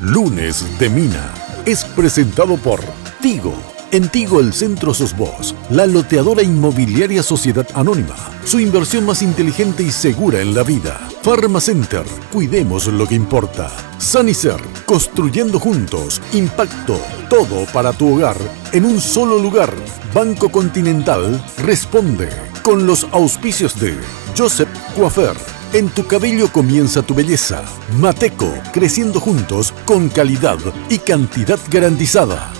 Lunes de Mina es presentado por Tigo. En Tigo el centro sos vos, la loteadora inmobiliaria Sociedad Anónima. Su inversión más inteligente y segura en la vida. Pharmacenter, cuidemos lo que importa. Sanicer, construyendo juntos. Impacto, todo para tu hogar en un solo lugar. Banco Continental responde con los auspicios de Joseph Coiffeur. En tu cabello comienza tu belleza. Mateco, creciendo juntos con calidad y cantidad garantizada.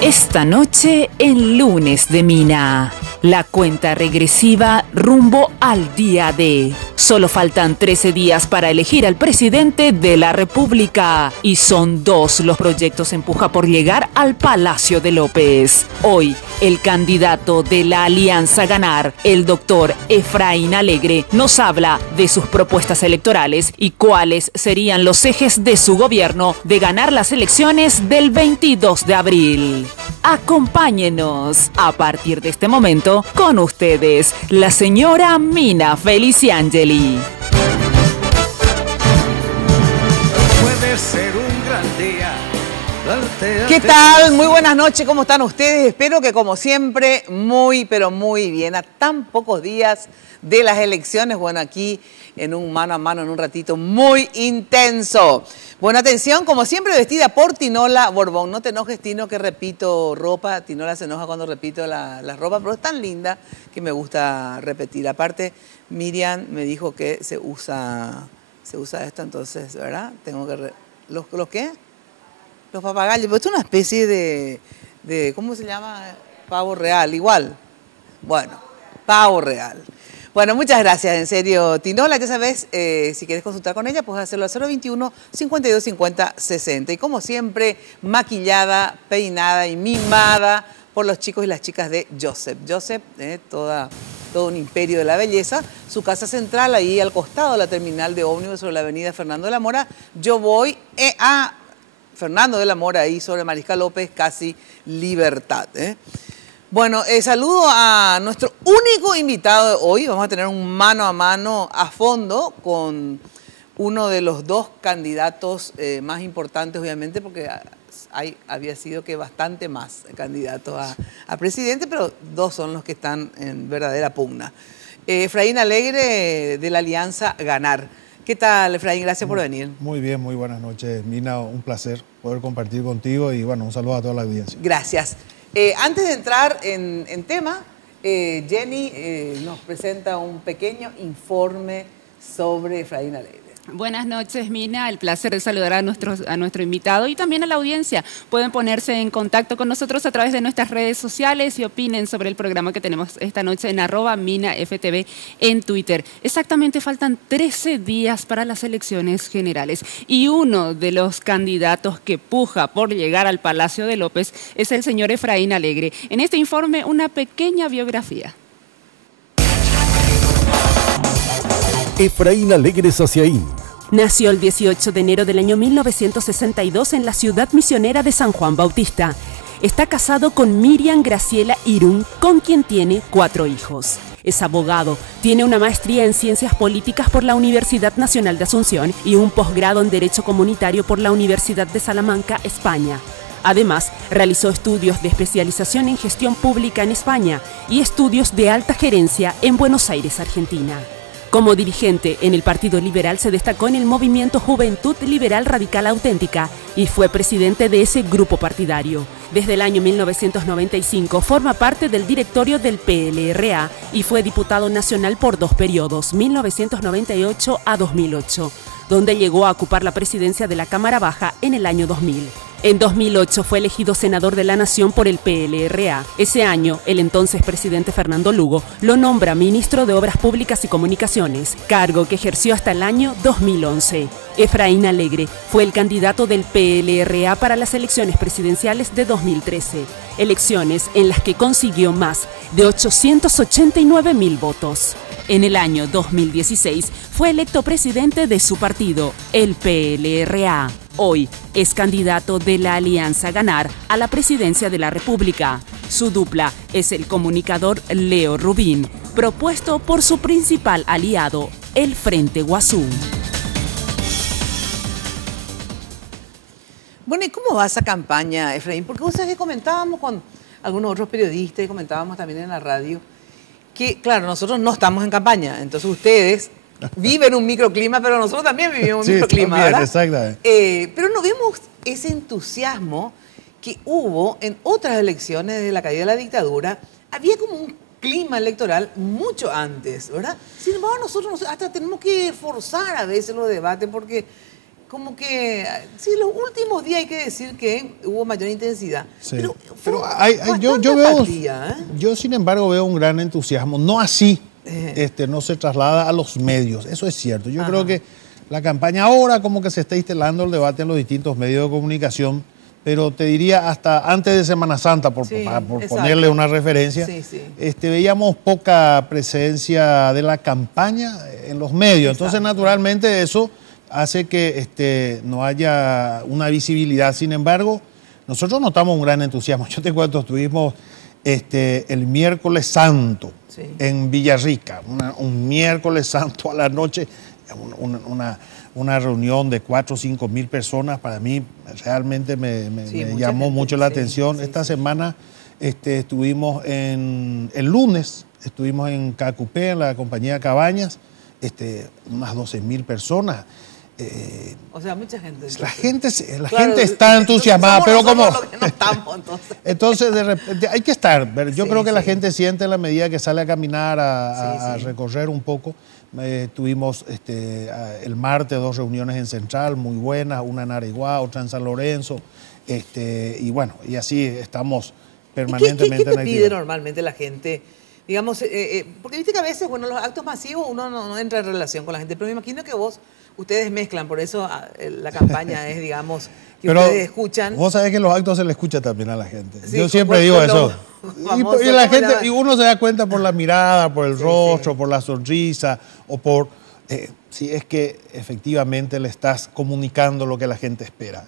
Esta noche en Lunes de Mina, la cuenta regresiva rumbo al día D. Solo faltan 13 días para elegir al presidente de la República y son 2 los proyectos en puja por llegar al Palacio de López. Hoy, el candidato de la Alianza Ganar, el doctor Efraín Alegre, nos habla de sus propuestas electorales y cuáles serían los ejes de su gobierno de ganar las elecciones del 22 de abril. Acompáñenos. A partir de este momento, con ustedes, la señora Mina Feliciangeli. Puede ser un gran día. ¿Qué tal? Muy buenas noches, ¿cómo están ustedes? Espero que como siempre, muy pero muy bien. A tan pocos días de las elecciones, bueno, aquí en un mano a mano en un ratito muy intenso. Bueno, atención, como siempre vestida por Tinola Borbón. No te enojes, Tino, que repito ropa. Tinola se enoja cuando repito la ropa, pero es tan linda que me gusta repetir. Aparte, Miriam me dijo que se usa esto, entonces, ¿verdad? Tengo que... ¿Los qué? Los papagayos, pero esto es una especie de ¿cómo se llama? Pavo real, igual. Bueno, pavo real. Bueno, muchas gracias, en serio, Tinola. Ya sabes, si quieres consultar con ella, puedes hacerlo al 021-5250-60. Y como siempre, maquillada, peinada y mimada por los chicos y las chicas de Joseph. Joseph, todo un imperio de la belleza. Su casa central, ahí al costado de la terminal de ómnibus sobre la avenida Fernando de la Mora. Yo voy a Fernando de la Mora, ahí sobre Mariscal López, casi Libertad. Bueno, saludo a nuestro único invitado de hoy. Vamos a tener un mano a mano a fondo con uno de los 2 candidatos más importantes, obviamente, porque había sido que bastante más candidatos a presidente, pero 2 son los que están en verdadera pugna. Efraín Alegre, de la Alianza Ganar. ¿Qué tal, Efraín? Gracias por venir. Muy bien, muy buenas noches, Mina. Un placer poder compartir contigo y, bueno, un saludo a toda la audiencia. Gracias. Antes de entrar en tema, Jenny nos presenta un pequeño informe sobre Efraín Alegre. Buenas noches, Mina. El placer de saludar a nuestro invitado y también a la audiencia. Pueden ponerse en contacto con nosotros a través de nuestras redes sociales y opinen sobre el programa que tenemos esta noche en @MinaFTV en Twitter. Exactamente faltan 13 días para las elecciones generales y uno de los candidatos que puja por llegar al Palacio de López es el señor Efraín Alegre. En este informe, una pequeña biografía. Efraín Alegre Saciaín. Nació el 18 de enero del año 1962 en la ciudad misionera de San Juan Bautista. Está casado con Miriam Graciela Irún, con quien tiene 4 hijos. Es abogado, tiene una maestría en Ciencias Políticas por la Universidad Nacional de Asunción y un posgrado en Derecho Comunitario por la Universidad de Salamanca, España. Además, realizó estudios de especialización en Gestión Pública en España y estudios de Alta Gerencia en Buenos Aires, Argentina. Como dirigente en el Partido Liberal se destacó en el movimiento Juventud Liberal Radical Auténtica y fue presidente de ese grupo partidario. Desde el año 1995 forma parte del directorio del PLRA y fue diputado nacional por 2 periodos, 1998 a 2008, donde llegó a ocupar la presidencia de la Cámara Baja en el año 2000. En 2008 fue elegido senador de la Nación por el PLRA. Ese año, el entonces presidente Fernando Lugo lo nombra ministro de Obras Públicas y Comunicaciones, cargo que ejerció hasta el año 2011. Efraín Alegre fue el candidato del PLRA para las elecciones presidenciales de 2013, elecciones en las que consiguió más de 889.000 votos. En el año 2016 fue electo presidente de su partido, el PLRA. Hoy es candidato de la Alianza Ganar a la presidencia de la República. Su dupla es el comunicador Leo Rubín, propuesto por su principal aliado, el Frente Guazú. Bueno, ¿y cómo va esa campaña, Efraín? Porque vos sabés que comentábamos con algunos otros periodistas y comentábamos también en la radio que, claro, nosotros no estamos en campaña, entonces ustedes viven un microclima, pero nosotros también vivimos un microclima, también, ¿verdad? Exactamente. Pero no vemos ese entusiasmo que hubo en otras elecciones de la caída de la dictadura. Había como un clima electoral mucho antes, ¿verdad? Sin embargo, nosotros hasta tenemos que forzar a veces los debates porque como que, sí, los últimos días hay que decir que hubo mayor intensidad. Sí. Pero yo veo, yo sin embargo veo un gran entusiasmo, no así, no se traslada a los medios, eso es cierto. Yo creo que la campaña ahora como que se está instalando el debate en los distintos medios de comunicación, pero te diría hasta antes de Semana Santa, por ponerle una referencia, veíamos poca presencia de la campaña en los medios. Entonces, naturalmente, eso hace que no haya una visibilidad. Sin embargo, nosotros notamos un gran entusiasmo. Yo te cuento, estuvimos el miércoles santo en Villarrica, un miércoles santo a la noche, una reunión de 4 o 5 mil personas. Para mí realmente me llamó mucho la atención. Esta semana estuvimos el lunes, estuvimos en Cacupé, en la compañía Cabañas, unas 12 mil personas. O sea, mucha gente. La gente está entusiasmada, pero como... Entonces, de repente, hay que estar. Yo creo que la gente siente en la medida que sale a caminar, a recorrer un poco. Tuvimos el martes 2 reuniones en Central, muy buenas, una en Areguá, otra en San Lorenzo. Y bueno, y así estamos permanentemente ¿Qué te pide normalmente la gente? Digamos, porque viste que a veces, bueno, los actos masivos uno no entra en relación con la gente, pero me imagino que ustedes mezclan, por eso la campaña es, digamos, que pero ustedes escuchan. Vos sabés que los actos se le escucha también a la gente. Sí, yo siempre digo eso. Y la gente, y uno se da cuenta por la mirada, por el rostro, por la sonrisa, o por si es que efectivamente le estás comunicando lo que la gente espera.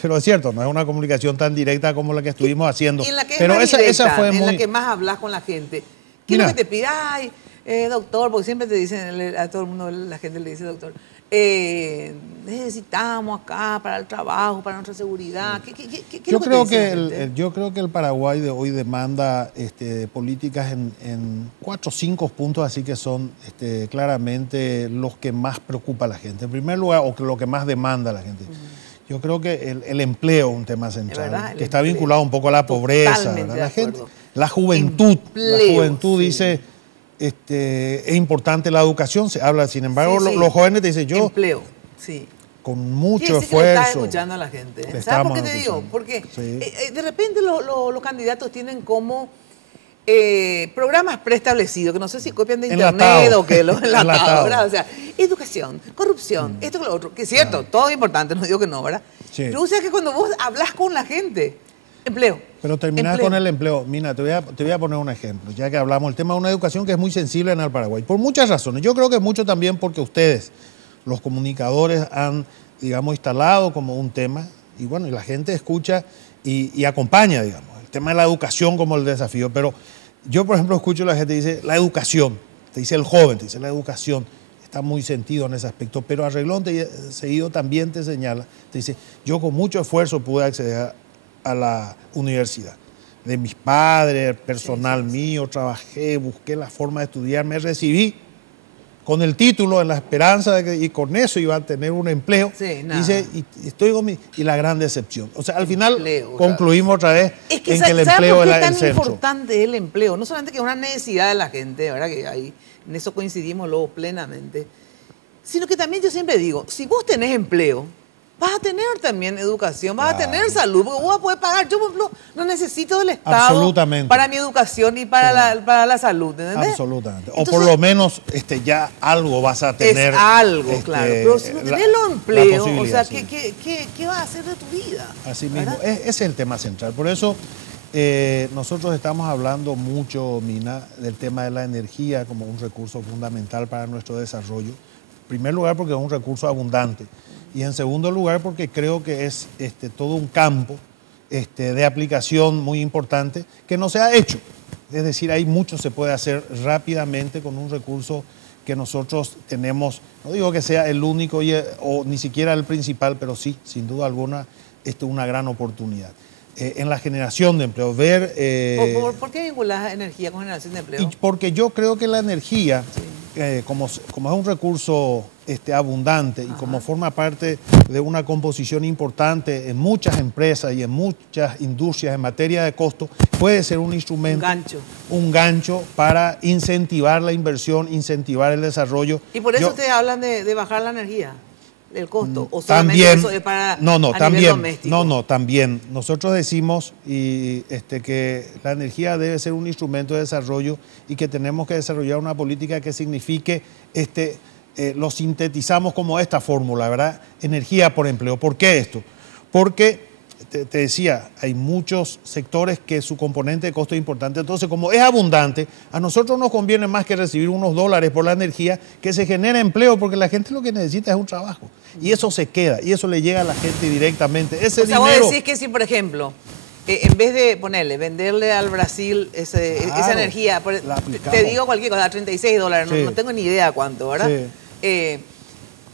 Pero es cierto, no es una comunicación tan directa como la que estuvimos haciendo. Y en la que pero es más directa, esa fue en la que más hablas con la gente. ¿Qué es lo que te pide? Ay, doctor, porque siempre te dicen, a todo el mundo la gente le dice doctor, necesitamos acá para el trabajo, para nuestra seguridad. Yo creo que el Paraguay de hoy demanda políticas en 4 o 5 puntos, así que son claramente los que más preocupa a la gente. En primer lugar, o lo que más demanda a la gente. Yo creo que el empleo es un tema central, que está vinculado un poco a la pobreza. La gente, la juventud, dice... es importante la educación, se habla, sin embargo, los jóvenes te dicen, yo con mucho esfuerzo. Que estás escuchando a la gente. ¿Sabes por qué te digo? Porque de repente los candidatos tienen como programas preestablecidos, que no sé si copian de internet o que los enlatados, ¿verdad? O sea, educación, corrupción, esto que lo otro, que es cierto, todo es importante, no digo que no, ¿verdad? Pero o sea que cuando vos hablas con la gente, empleo. Pero terminás con el empleo. Mina, te voy a poner un ejemplo, ya que hablamos del tema de una educación que es muy sensible en el Paraguay, por muchas razones. Yo creo que mucho también porque ustedes, los comunicadores, han, digamos, instalado como un tema, y bueno, y la gente escucha y acompaña, digamos, el tema de la educación como el desafío. Pero yo, por ejemplo, escucho a la gente dice, la educación, te dice el joven, te dice la educación, está muy sentido en ese aspecto, pero a reglón seguido también te señala, te dice, yo con mucho esfuerzo pude acceder a la universidad. De mis padres, personal mío, trabajé, busqué la forma de estudiar, me recibí con el título en la esperanza de que y con eso iba a tener un empleo. Dice, y estoy con y la gran decepción. O sea, al final concluimos otra vez en que el empleo es el centro. ¿Por qué tan importante es el empleo? No solamente que es una necesidad de la gente, ¿verdad? Que ahí, en eso coincidimos luego plenamente, sino que también yo siempre digo, si vos tenés empleo, vas a tener también educación, vas a tener salud, porque vos vas a poder pagar. Yo no necesito del Estado para mi educación y para la salud, ¿entendés? Absolutamente. Entonces, o por lo menos ya algo vas a tener. Es algo, claro. Pero si no tenés los empleos, o sea, ¿qué vas a hacer de tu vida? Así mismo. Ese es el tema central. Por eso nosotros estamos hablando mucho, Mina, del tema de la energía como un recurso fundamental para nuestro desarrollo. En primer lugar, porque es un recurso abundante. Y en segundo lugar, porque creo que es todo un campo de aplicación muy importante que no se ha hecho. Es decir, hay mucho se puede hacer rápidamente con un recurso que nosotros tenemos, no digo que sea el único o ni siquiera el principal, pero sí, sin duda alguna, una gran oportunidad. En la generación de empleo, ver... ¿Por qué vinculas energía con generación de empleo? Porque yo creo que la energía, como es un recurso abundante y como forma parte de una composición importante en muchas empresas y en muchas industrias en materia de costo, puede ser un instrumento, un gancho para incentivar la inversión, incentivar el desarrollo. ¿Y por eso ustedes hablan de bajar la energía? ¿El costo? ¿O solamente también, eso es para nivel doméstico? No, también. Nosotros decimos que la energía debe ser un instrumento de desarrollo y que tenemos que desarrollar una política que signifique, lo sintetizamos como esta fórmula, ¿verdad? Energía por empleo. ¿Por qué esto? Porque, te decía, hay muchos sectores que su componente de costo es importante. Entonces, como es abundante, a nosotros nos conviene más que recibir unos dólares por la energía, que se genere empleo, porque la gente lo que necesita es un trabajo. Y eso se queda, y eso le llega a la gente directamente. Ese dinero... vos decís que si, por ejemplo, en vez de venderle al Brasil esa energía, te digo cualquier cosa, a $36, no tengo ni idea cuánto, ¿verdad? Sí.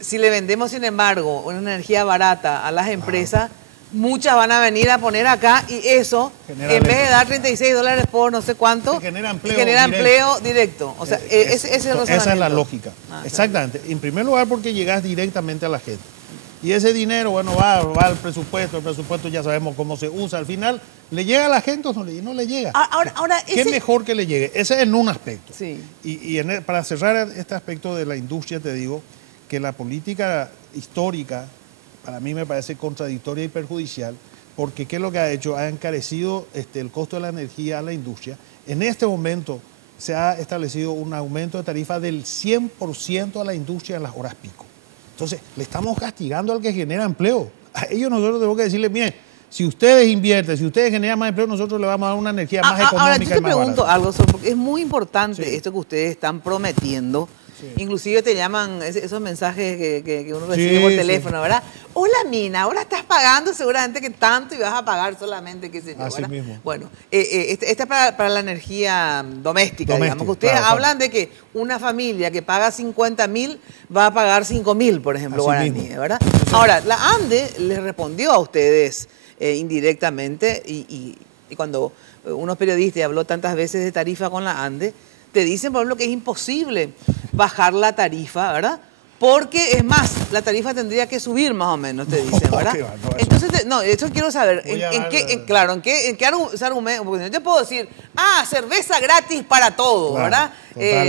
Si le vendemos, sin embargo, una energía barata a las empresas, muchas van a venir a poner acá y eso, en vez de dar $36 por no sé cuánto, genera empleo directo. O sea, ese es el razonamiento. Esa es la lógica. Exactamente. En primer lugar, porque llegas directamente a la gente. Y ese dinero, bueno, va al presupuesto. El presupuesto ya sabemos cómo se usa. Al final, ¿le llega a la gente o no le llega? Ahora ¿Qué mejor que le llegue? Ese es en un aspecto. Sí. Para cerrar este aspecto de la industria, te digo que la política histórica, para mí me parece contradictoria y perjudicial, porque ¿qué es lo que ha hecho? Ha encarecido el costo de la energía a la industria. En este momento se ha establecido un aumento de tarifa del 100% a la industria en las horas pico. Entonces, le estamos castigando al que genera empleo. A ellos nosotros tenemos que decirles, miren, si ustedes invierten, si ustedes generan más empleo, nosotros le vamos a dar una energía más económica y más barata. Ahora, yo te pregunto algo, porque es muy importante esto que ustedes están prometiendo. Sí. Inclusive te llaman esos mensajes que uno recibe por teléfono, ¿verdad? Hola, Mina, ahora estás pagando seguramente que tanto y vas a pagar solamente, qué sé yo, así ¿verdad? Mismo. Bueno, esta es para la energía doméstica, digamos, que ustedes hablan de que una familia que paga 50.000 va a pagar 5.000, por ejemplo, guaraní, ¿verdad? Ahora, la ANDE les respondió a ustedes indirectamente y cuando unos periodistas habló tantas veces de tarifa con la ANDE, te dicen, por ejemplo, que es imposible bajar la tarifa, ¿verdad? Porque, es más, la tarifa tendría que subir más o menos, te dicen, ¿verdad? Entonces, eso quiero saber. ¿En qué argumento? Porque yo te puedo decir, cerveza gratis para todo, ¿verdad?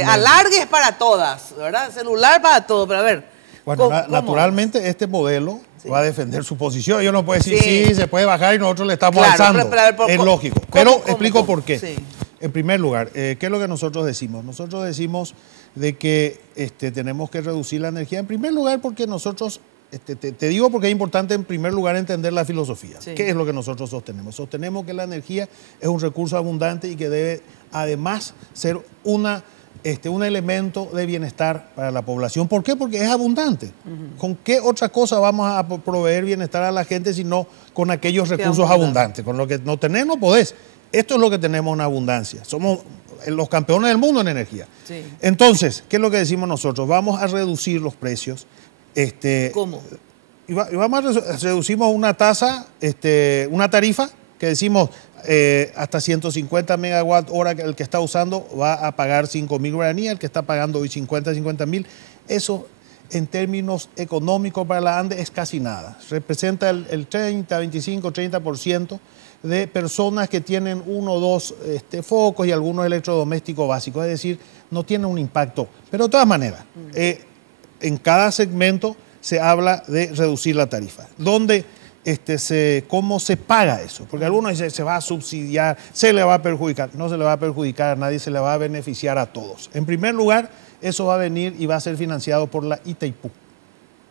Alargues para todas, ¿verdad? Celular para todo, pero a ver. Bueno, naturalmente este modelo va a defender su posición. Ellos no pueden decir, sí, se puede bajar y nosotros le estamos alzando. Es lógico. Pero explico por qué. Sí. En primer lugar, ¿qué es lo que nosotros decimos? Nosotros decimos de que tenemos que reducir la energía. En primer lugar, porque nosotros, te digo porque es importante en primer lugar entender la filosofía. Sí. ¿Qué es lo que nosotros sostenemos? Sostenemos que la energía es un recurso abundante y que debe además ser un elemento de bienestar para la población. ¿Por qué? Porque es abundante. ¿Con qué otra cosa vamos a proveer bienestar a la gente si no con aquellos recursos abundantes? Con lo que no tenés, no podés. Esto es lo que tenemos en abundancia. Somos los campeones del mundo en energía. Sí. Entonces, ¿qué es lo que decimos nosotros? Vamos a reducir los precios. ¿Cómo? Reducimos una tasa, una tarifa que decimos hasta 150 megawatt hora el que está usando va a pagar 5.000 guaraníes, el que está pagando hoy 50.000. Eso en términos económicos para la ANDE es casi nada. Representa el 30% de personas que tienen 1 o 2 focos y algunos electrodomésticos básicos, es decir, no tiene un impacto. Pero de todas maneras, en cada segmento se habla de reducir la tarifa. ¿Dónde, cómo se paga eso? Porque algunos dicen, se va a subsidiar, se le va a perjudicar. No se le va a perjudicar a nadie, se le va a beneficiar a todos. En primer lugar, eso va a venir y va a ser financiado por la Itaipú.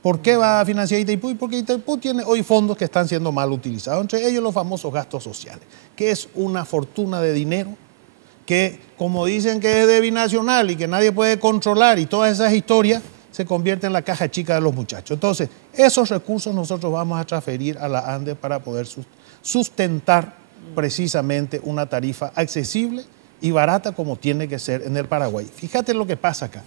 ¿Por qué va a financiar Itaipú? Porque Itaipú tiene hoy fondos que están siendo mal utilizados, entre ellos los famosos gastos sociales, que es una fortuna de dinero que, como dicen que es de binacional y que nadie puede controlar y todas esas historias, se convierte en la caja chica de los muchachos. Entonces, esos recursos nosotros vamos a transferir a la ANDE para poder sustentar precisamente una tarifa accesible y barata como tiene que ser en el Paraguay. Fíjate lo que pasa acá.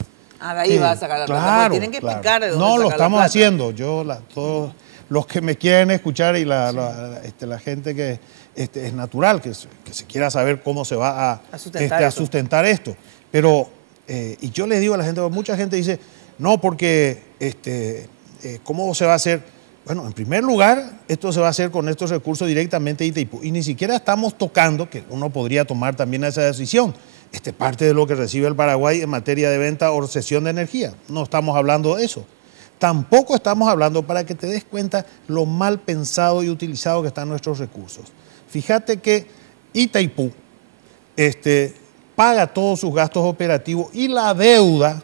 Ah, de ahí va a sacar la plata. Claro, Tienen que claro. explicar de dónde No, lo sacar la estamos plata. haciendo. Todos los que me quieren escuchar y la gente que es natural, que se quiera saber cómo se va a sustentar esto. Pero, y yo les digo a la gente, mucha gente dice, no, porque, ¿cómo se va a hacer? Bueno, en primer lugar, esto se va a hacer con estos recursos directamente de Itaipú. Y ni siquiera estamos tocando, que uno podría tomar también esa decisión, parte de lo que recibe el Paraguay en materia de venta o cesión de energía. No estamos hablando de eso. Tampoco estamos hablando, para que te des cuenta lo mal pensado y utilizado que están nuestros recursos. Fíjate que Itaipú paga todos sus gastos operativos y la deuda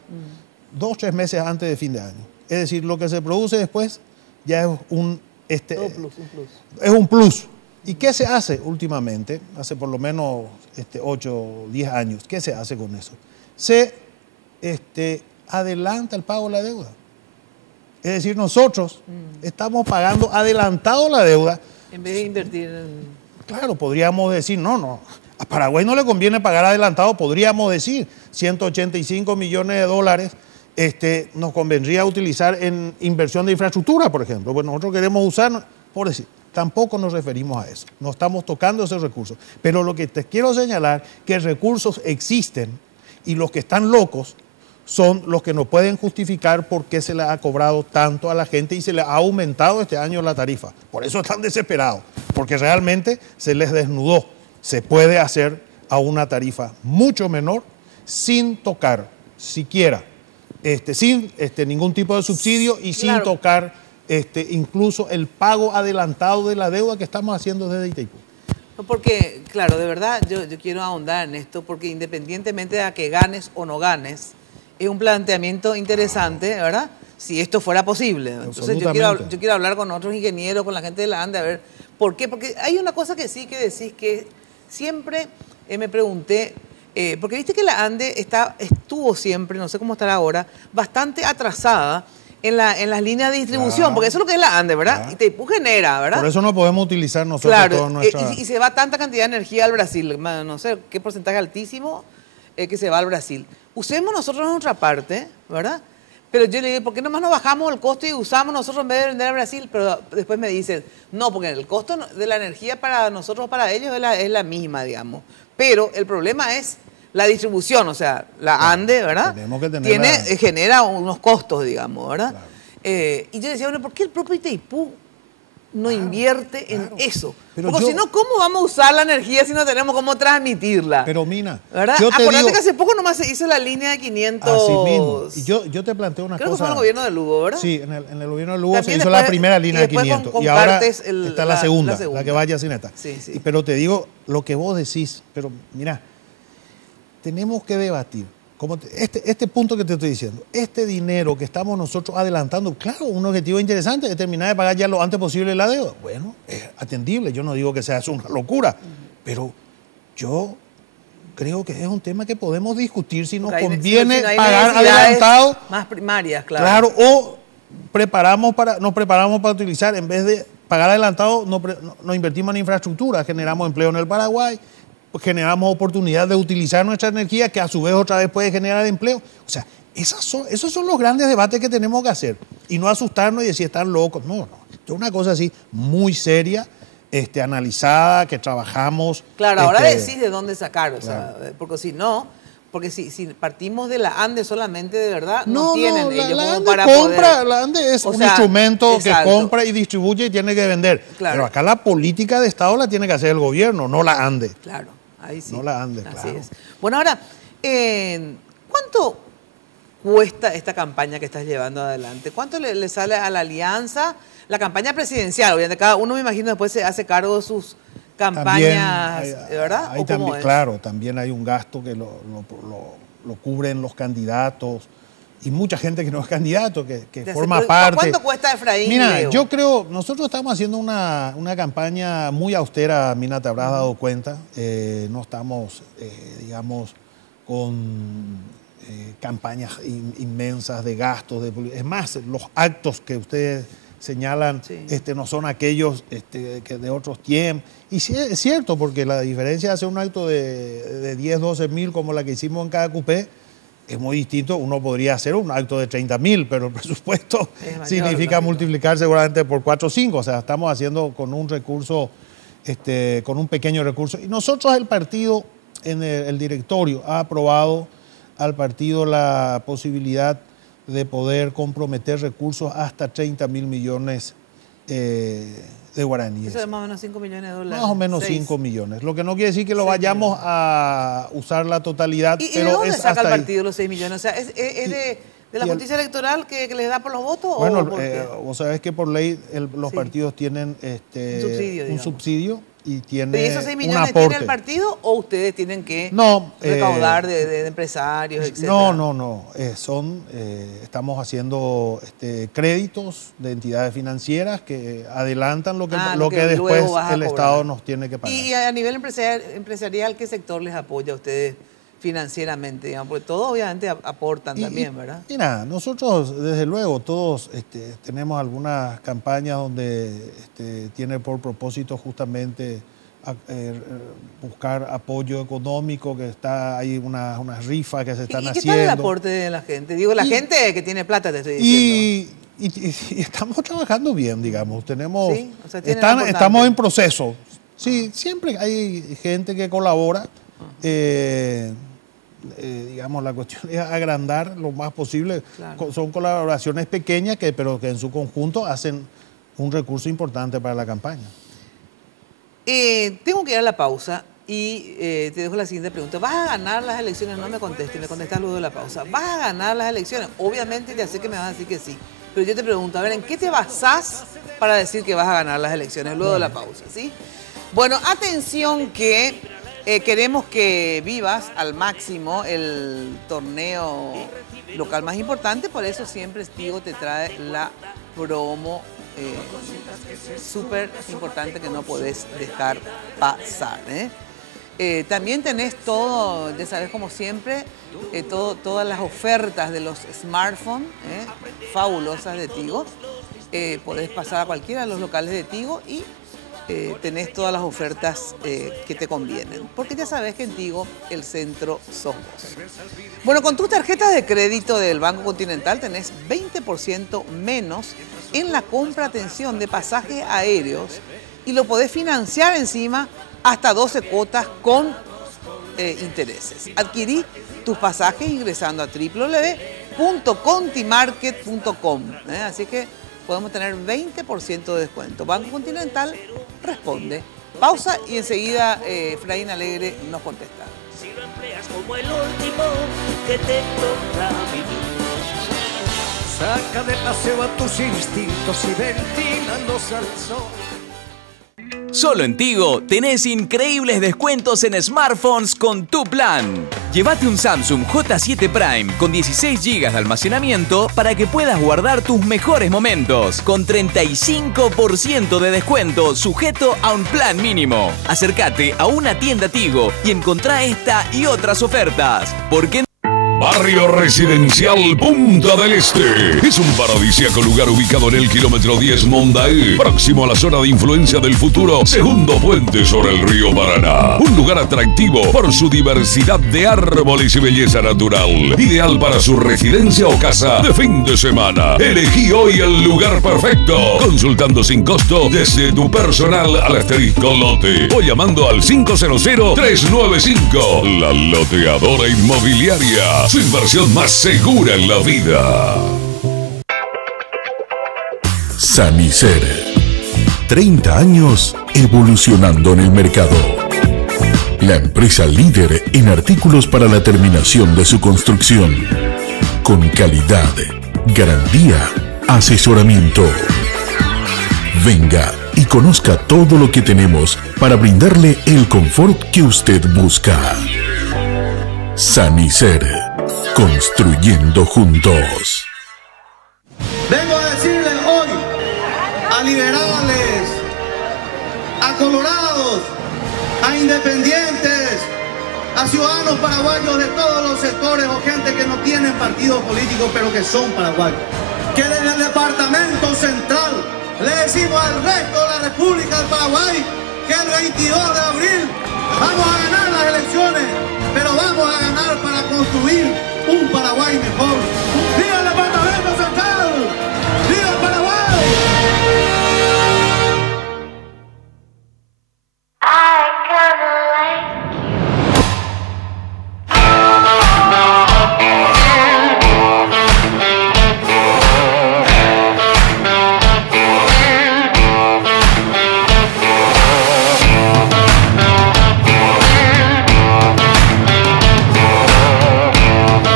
2 o 3 meses antes de fin de año. Es decir, lo que se produce después ya es un plus. ¿Y qué se hace últimamente? Hace por lo menos 8 o 10 años. ¿Qué se hace con eso? Se adelanta el pago de la deuda. Es decir, nosotros estamos pagando adelantado la deuda. En vez de invertir en... Claro, podríamos decir, no. A Paraguay no le conviene pagar adelantado, podríamos decir 185 millones de dólares nos convendría utilizar en inversión de infraestructura, por ejemplo. Bueno, nosotros queremos usar, por decir, tampoco nos referimos a eso. No estamos tocando esos recursos. Pero lo que te quiero señalar, que recursos existen y los que están locos son los que no pueden justificar por qué se le ha cobrado tanto a la gente y se le ha aumentado este año la tarifa. Por eso están desesperados, porque realmente se les desnudó. Se puede hacer a una tarifa mucho menor sin tocar siquiera, sin ningún tipo de subsidio y sin tocar incluso el pago adelantado de la deuda que estamos haciendo desde Itaipú. No, porque, claro, de verdad yo quiero ahondar en esto, porque independientemente de que ganes o no ganes, es un planteamiento interesante, ¿verdad? Si esto fuera posible. Entonces yo quiero hablar con otros ingenieros, con la gente de la ANDE, a ver por qué. Porque hay una cosa que sí que decís que siempre me pregunté, porque viste que la ANDE estuvo siempre, no sé cómo estará ahora, bastante atrasada en las líneas de distribución, porque eso es lo que es la ANDE, ¿verdad? Y Itaipú genera, ¿verdad? Por eso no podemos utilizar nosotros toda nuestra... y se va tanta cantidad de energía al Brasil, no sé qué porcentaje altísimo que se va al Brasil. Usemos nosotros nuestra parte, ¿verdad? Pero yo le digo, ¿por qué nomás nos bajamos el costo y usamos nosotros en vez de vender a Brasil? Pero después me dicen, no, porque el costo de la energía para nosotros, para ellos, es la misma, digamos. Pero el problema es la distribución, o sea, la ANDE, ¿verdad? Tenemos que tener genera unos costos, digamos, ¿verdad? Y yo decía, bueno, ¿por qué el propio Itaipú no invierte en eso? Pero porque si no, ¿cómo vamos a usar la energía si no tenemos cómo transmitirla? Pero Mina, ¿verdad? Acuérdate que hace poco nomás se hizo la línea de 500... Así mismo. Y yo te planteo una cosa... Creo que fue en el gobierno de Lugo, ¿verdad? Sí, en el gobierno de Lugo también se hizo la primera línea de 500. Y ahora está la segunda, la que vaya sin esta. Sí. Pero te digo, lo que vos decís, pero mira, tenemos que debatir. Como este punto que te estoy diciendo, este dinero que estamos nosotros adelantando, claro, un objetivo interesante es terminar de pagar ya lo antes posible la deuda. Bueno, es atendible, yo no digo que sea eso una locura, pero yo creo que es un tema que podemos discutir si nos conviene pagar adelantado. Más primarias, claro. Claro, o nos preparamos para utilizar, en vez de pagar adelantado, no invertimos en infraestructura, generamos empleo en el Paraguay, pues generamos oportunidad de utilizar nuestra energía, que a su vez otra vez puede generar empleo. O sea, esos son los grandes debates que tenemos que hacer. Y no asustarnos y decir, están locos. No. Es una cosa así muy seria, analizada, que trabajamos. Claro, ahora decís de dónde sacar, o sea, porque si no, porque si partimos de la ANDE solamente, de verdad, no tienen ellos la como ANDE para poder... La ANDE es un instrumento que compra y distribuye y tiene que vender. Claro. Pero acá la política de Estado la tiene que hacer el gobierno, no la ANDE. Claro, ahí sí. No la ANDE, así claro. es. Bueno, ahora, ¿cuánto cuesta esta campaña que estás llevando adelante? ¿Cuánto le sale a la alianza? La campaña presidencial, obviamente, cada uno, me imagino, después se hace cargo de sus campañas, ¿verdad? ¿O cómo es? Claro, también hay un gasto que lo cubren los candidatos y mucha gente que no es candidato, que forma parte. ¿Cuánto cuesta Efraín? Mira, yo creo, nosotros estamos haciendo una campaña muy austera, Mina, te habrás dado cuenta. No estamos, digamos, con campañas inmensas de gastos. Es más, los actos que ustedes señalan no son aquellos que de otros tiempos. Y sí, es cierto, porque la diferencia de hacer un acto de 10, 12 mil como la que hicimos en cada cupé es muy distinto. Uno podría hacer un acto de 30.000, pero el presupuesto significa multiplicar seguramente por 4 o 5. O sea, estamos haciendo con un recurso, con un pequeño recurso. Y nosotros, el partido, en el directorio, ha aprobado al partido la posibilidad de poder comprometer recursos hasta 30.000 millones de guaraníes. Eso es más o menos 5 millones de dólares. Más o menos 6. 5 millones. Lo que no quiere decir que lo vayamos a usar la totalidad. ¿Y pero de dónde es saca hasta el ahí. partido los 6 millones? O sea, ¿es de la justicia electoral que les da por los votos? Bueno, ¿o por qué? vos sabés que por ley los partidos tienen un subsidio y tienen ¿Y esos 6 un millones aporte. tiene el partido o ustedes tienen que No, recaudar de empresarios, etcétera? No. Estamos haciendo créditos de entidades financieras que adelantan lo que después el Estado nos tiene que pagar. Y a nivel empresarial, ¿qué sector les apoya a ustedes financieramente? Digamos? Porque todos obviamente aportan también, ¿verdad? Y nada, nosotros desde luego todos tenemos algunas campañas donde tiene por propósito justamente buscar apoyo económico, que hay unas rifas que se están haciendo. ¿Y qué tal el aporte de la gente? Digo, la gente que tiene plata, te estoy diciendo. Y estamos trabajando bien, digamos. Tenemos, ¿Sí? O sea, estamos en proceso. Sí, siempre hay gente que colabora. Digamos, la cuestión es agrandar lo más posible. Claro. Son colaboraciones pequeñas, pero que en su conjunto hacen un recurso importante para la campaña. Tengo que ir a la pausa y te dejo la siguiente pregunta. ¿Vas a ganar las elecciones? No me contestes, me contestas luego de la pausa. ¿Vas a ganar las elecciones? Obviamente ya sé que me vas a decir que sí, pero yo te pregunto, a ver, ¿en qué te basás para decir que vas a ganar las elecciones luego de la pausa? ¿Sí? Bueno, atención que queremos que vivas al máximo el torneo local más importante, por eso siempre Tigo te trae la promo súper importante que no podés dejar pasar. También tenés todo, ya sabes, como siempre, todas las ofertas de los smartphones fabulosas de Tigo. Podés pasar a cualquiera de los locales de Tigo y tenés todas las ofertas que te convienen. Porque ya sabes que en Tigo el centro sos vos. Bueno, con tus tarjetas de crédito del Banco Continental tenés 20% menos en la compra, atención, de pasajes aéreos y lo podés financiar encima hasta 12 cuotas con intereses. Adquirí tus pasajes ingresando a www.contimarket.com. Así que podemos tener 20% de descuento. Banco Continental responde. Pausa y enseguida Efraín Alegre nos contesta. Si lo empleas como el último que te toca vivir. Saca de paseo a tus instintos y ventílalos al sol. Solo en Tigo tenés increíbles descuentos en smartphones con tu plan. Llévate un Samsung J7 Prime con 16 GB de almacenamiento para que puedas guardar tus mejores momentos con 35% de descuento sujeto a un plan mínimo. Acércate a una tienda Tigo y encontrá esta y otras ofertas. Porque Barrio Residencial Punta del Este. Es un paradisíaco lugar ubicado en el kilómetro 10 Mondaí, próximo a la zona de influencia del futuro segundo puente sobre el río Paraná. Un lugar atractivo por su diversidad de árboles y belleza natural. Ideal para su residencia o casa de fin de semana. Elegí hoy el lugar perfecto. Consultando sin costo desde tu personal al asterisco lote o llamando al 500-395. La Loteadora Inmobiliaria. Su inversión más segura en la vida. Sanicer. 30 años evolucionando en el mercado. La empresa líder en artículos para la terminación de su construcción. Con calidad, garantía, asesoramiento. Venga y conozca todo lo que tenemos para brindarle el confort que usted busca. Sanicer. Construyendo juntos. Vengo a decirles hoy a liberales, a colorados, a independientes, a ciudadanos paraguayos de todos los sectores o gente que no tienen partidos políticos pero que son paraguayos, que desde el departamento central le decimos al resto de la República del Paraguay que el 22 de abril vamos a ganar las elecciones, pero vamos a ganar para construir un Paraguay mejor. ¡Viva el Departamento Central! ¡Viva el Paraguay!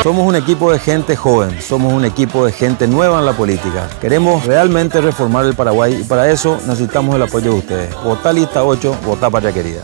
Somos un equipo de gente joven, somos un equipo de gente nueva en la política. Queremos realmente reformar el Paraguay y para eso necesitamos el apoyo de ustedes. Votá lista 8, votá patria querida.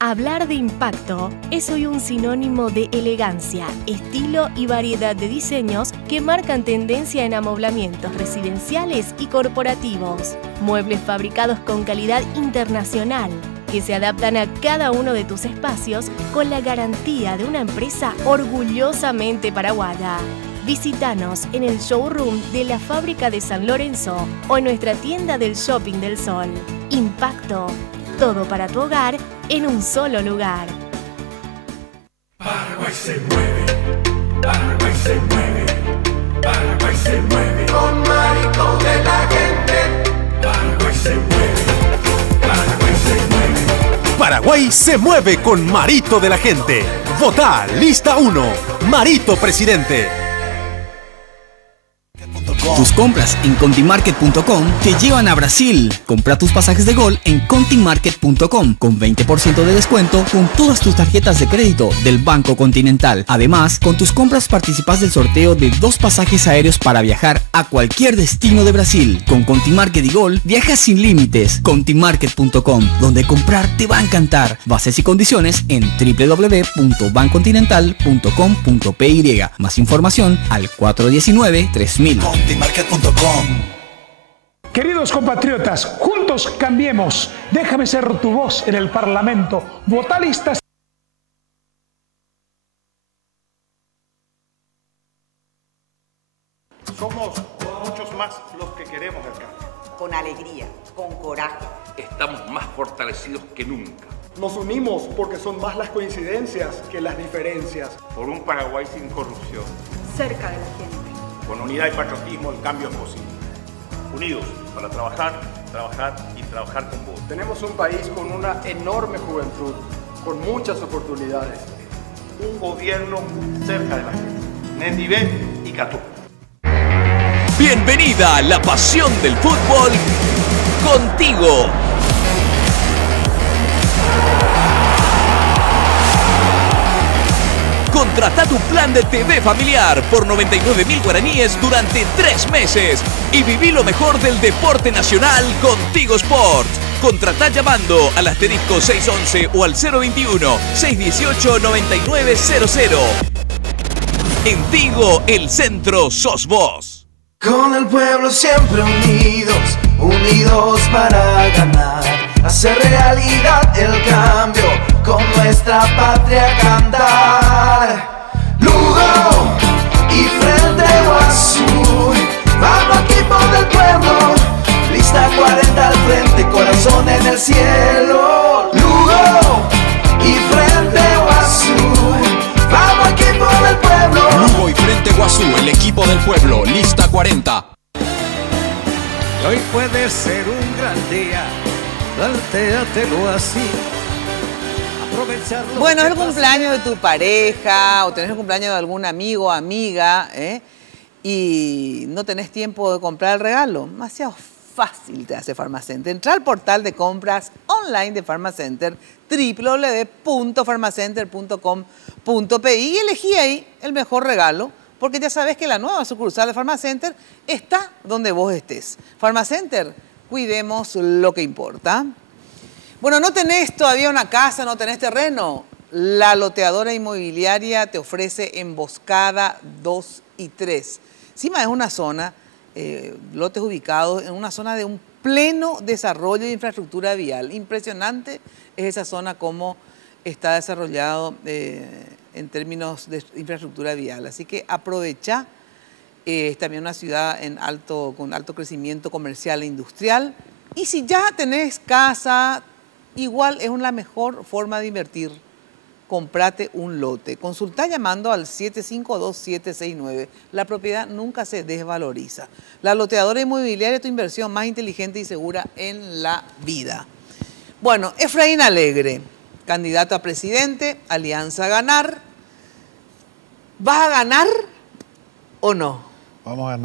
Hablar de impacto es hoy un sinónimo de elegancia, estilo y variedad de diseños que marcan tendencia en amoblamientos residenciales y corporativos. Muebles fabricados con calidad internacional, que se adaptan a cada uno de tus espacios con la garantía de una empresa orgullosamente paraguaya. Visítanos en el showroom de la fábrica de San Lorenzo o en nuestra tienda del Shopping del Sol. Impacto, todo para tu hogar en un solo lugar. Paraguay se mueve, Paraguay se mueve, Paraguay se mueve con Marito de la gente. Paraguay se mueve, Paraguay se mueve. Paraguay se mueve con Marito de la gente. Votá lista 1, Marito presidente. Tus compras en contimarket.com te llevan a Brasil. Compra tus pasajes de gol en contimarket.com con 20% de descuento con todas tus tarjetas de crédito del Banco Continental. Además, con tus compras participas del sorteo de 2 pasajes aéreos para viajar a cualquier destino de Brasil. Con Contimarket y Gol, viajas sin límites. Contimarket.com, donde comprar te va a encantar. Bases y condiciones en www.bancontinental.com.py. Más información al 419-3000. Queridos compatriotas, juntos cambiemos. Déjame ser tu voz en el Parlamento. Votá listas. Somos muchos más los que queremos el cambio. Con alegría, con coraje. Estamos más fortalecidos que nunca. Nos unimos porque son más las coincidencias que las diferencias. Por un Paraguay sin corrupción. Cerca de la gente. Con unidad y patriotismo el cambio es posible. Unidos para trabajar, trabajar y trabajar con vos. Tenemos un país con una enorme juventud, con muchas oportunidades. Un gobierno cerca de la gente. Nendivé y Catú. Bienvenida a la pasión del fútbol contigo. Contrata tu plan de TV familiar por 99.000 guaraníes durante 3 meses y viví lo mejor del deporte nacional con Tigo Sports. Contratá llamando al asterisco 611 o al 021-618-9900. En Tigo, el centro sos vos. Con el pueblo siempre unidos, unidos para ganar, hacer realidad el cambio, con nuestra patria cantar. Lugo y Frente Guazú, vamos equipo del pueblo, lista 40 al frente, corazón en el cielo. Lugo y Frente Guazú, vamos equipo del pueblo. Lugo y Frente Guazú, el equipo del pueblo, lista 40. Y hoy puede ser un gran día, plantéatelo así. Bueno, es el cumpleaños de tu pareja o tenés el cumpleaños de algún amigo o amiga y no tenés tiempo de comprar el regalo. Demasiado fácil te hace Farmacenter. Entra al portal de compras online de Farmacenter, www.farmacenter.com.pi y elegí ahí el mejor regalo, porque ya sabes que la nueva sucursal de Farmacenter está donde vos estés. Farmacenter, cuidemos lo que importa. Bueno, no tenés todavía una casa, no tenés terreno. La loteadora inmobiliaria te ofrece Emboscada 2 y 3. Encima es una zona, lotes ubicados en una zona de un pleno desarrollo de infraestructura vial. Impresionante es esa zona como está desarrollado en términos de infraestructura vial. Así que aprovecha. Es también una ciudad con alto crecimiento comercial e industrial. Y si ya tenés casa, igual es la mejor forma de invertir comprate un lote. Consulta llamando al 752-769. La propiedad nunca se desvaloriza. La loteadora inmobiliaria, tu inversión más inteligente y segura en la vida. Bueno, Efraín Alegre, candidato a presidente, Alianza Ganar. ¿Vas a ganar o no? Vamos a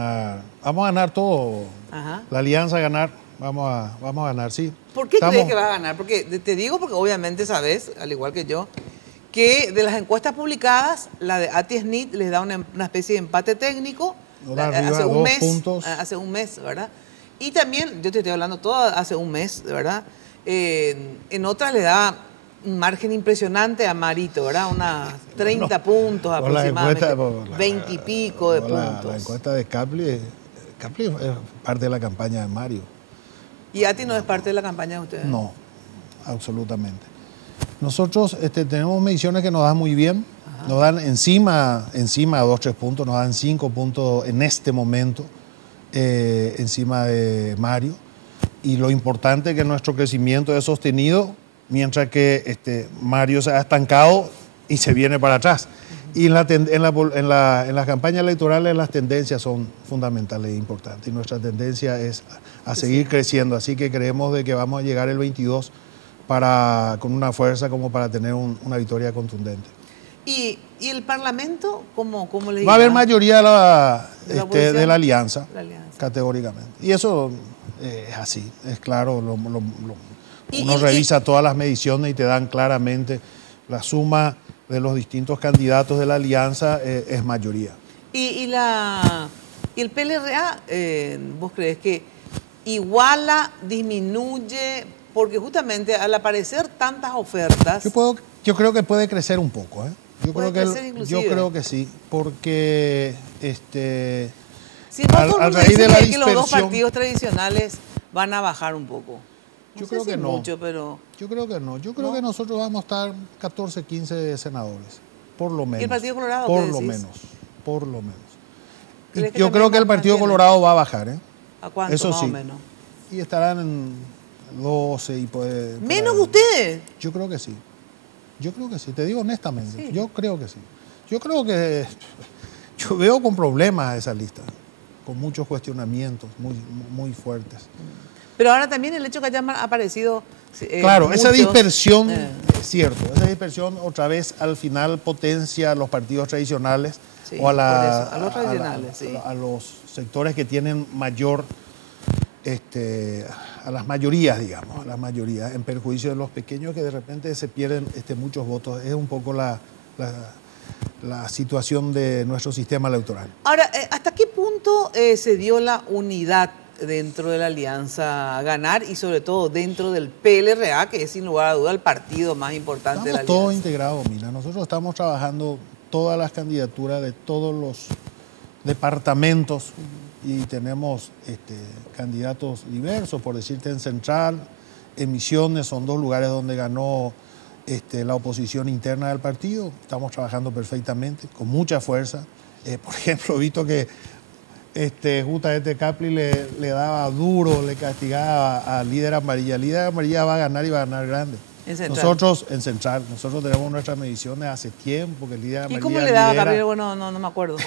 ganar todo. Ajá. La Alianza Ganar, vamos a ganar, sí. ¿Por qué crees que vas a ganar? Porque te digo porque obviamente sabes, al igual que yo, que de las encuestas publicadas, la de Ati Snit les da una especie de empate técnico hace un mes, ¿verdad? Y también, yo te estoy hablando todo hace un mes, ¿verdad? En otras le da un margen impresionante a Marito, ¿verdad? Unas 30 puntos aproximadamente, 20 y pico de puntos. La encuesta de Capli es parte de la campaña de Mario. ¿Y Ati no es parte de la campaña de ustedes? No, absolutamente. Nosotros tenemos mediciones que nos dan muy bien, nos dan encima 2-3 puntos, nos dan 5 puntos en este momento encima de Mario. Y lo importante es que nuestro crecimiento es sostenido, mientras que Mario se ha estancado y se viene para atrás. Y en las campañas electorales las tendencias son fundamentales e importantes. Y nuestra tendencia es a seguir creciendo. Así que creemos de que vamos a llegar el 22 con una fuerza como para tener una victoria contundente. ¿Y el Parlamento cómo le va a haber mayoría de la alianza, categóricamente. Y eso es así, es claro. Uno revisa todas las mediciones y te dan claramente la suma de los distintos candidatos de la alianza es mayoría. ¿Y el PLRA, vos crees que iguala, disminuye? Porque justamente al aparecer tantas ofertas... Yo creo que puede crecer un poco, ¿eh? Yo creo que sí, porque a raíz de la dispersión, que los dos partidos tradicionales van a bajar un poco. Yo creo que no. Yo creo que no. Yo creo que nosotros vamos a estar 14, 15 senadores, por lo menos. ¿Y el Partido Colorado? Por lo menos. Y yo creo que el Partido Colorado va a bajar, ¿eh? ¿A cuánto Eso más sí. o menos? Y estarán en 12 y puede... ¿Menos que ustedes? Yo creo que sí. Te digo honestamente. Sí. Yo creo que sí. Yo veo con problemas esa lista, con muchos cuestionamientos muy fuertes. Pero ahora también el hecho que hayan aparecido... claro, esa dispersión, es cierto, esa dispersión otra vez al final potencia a los partidos tradicionales o a los sectores que tienen mayor, a las mayorías, digamos, en perjuicio de los pequeños que de repente se pierden muchos votos. Es un poco la situación de nuestro sistema electoral. Ahora, ¿hasta qué punto se dio la unidad dentro de la Alianza Ganar y sobre todo dentro del PLRA, que es sin lugar a duda el partido más importante de la Alianza? Estamos todos integrados, Mila. Nosotros estamos trabajando todas las candidaturas de todos los departamentos y tenemos candidatos diversos, por decirte, en Central, en Misiones, son 2 lugares donde ganó la oposición interna del partido. Estamos trabajando perfectamente, con mucha fuerza. Por ejemplo, he visto que justamente Capli le daba duro, le castigaba a Líder Amarilla. Líder Amarilla va a ganar y va a ganar grande. Nosotros, en Central, nosotros tenemos nuestras mediciones hace tiempo que Líder Amarilla... ¿Y cómo le daba a Capli? Bueno, no me acuerdo.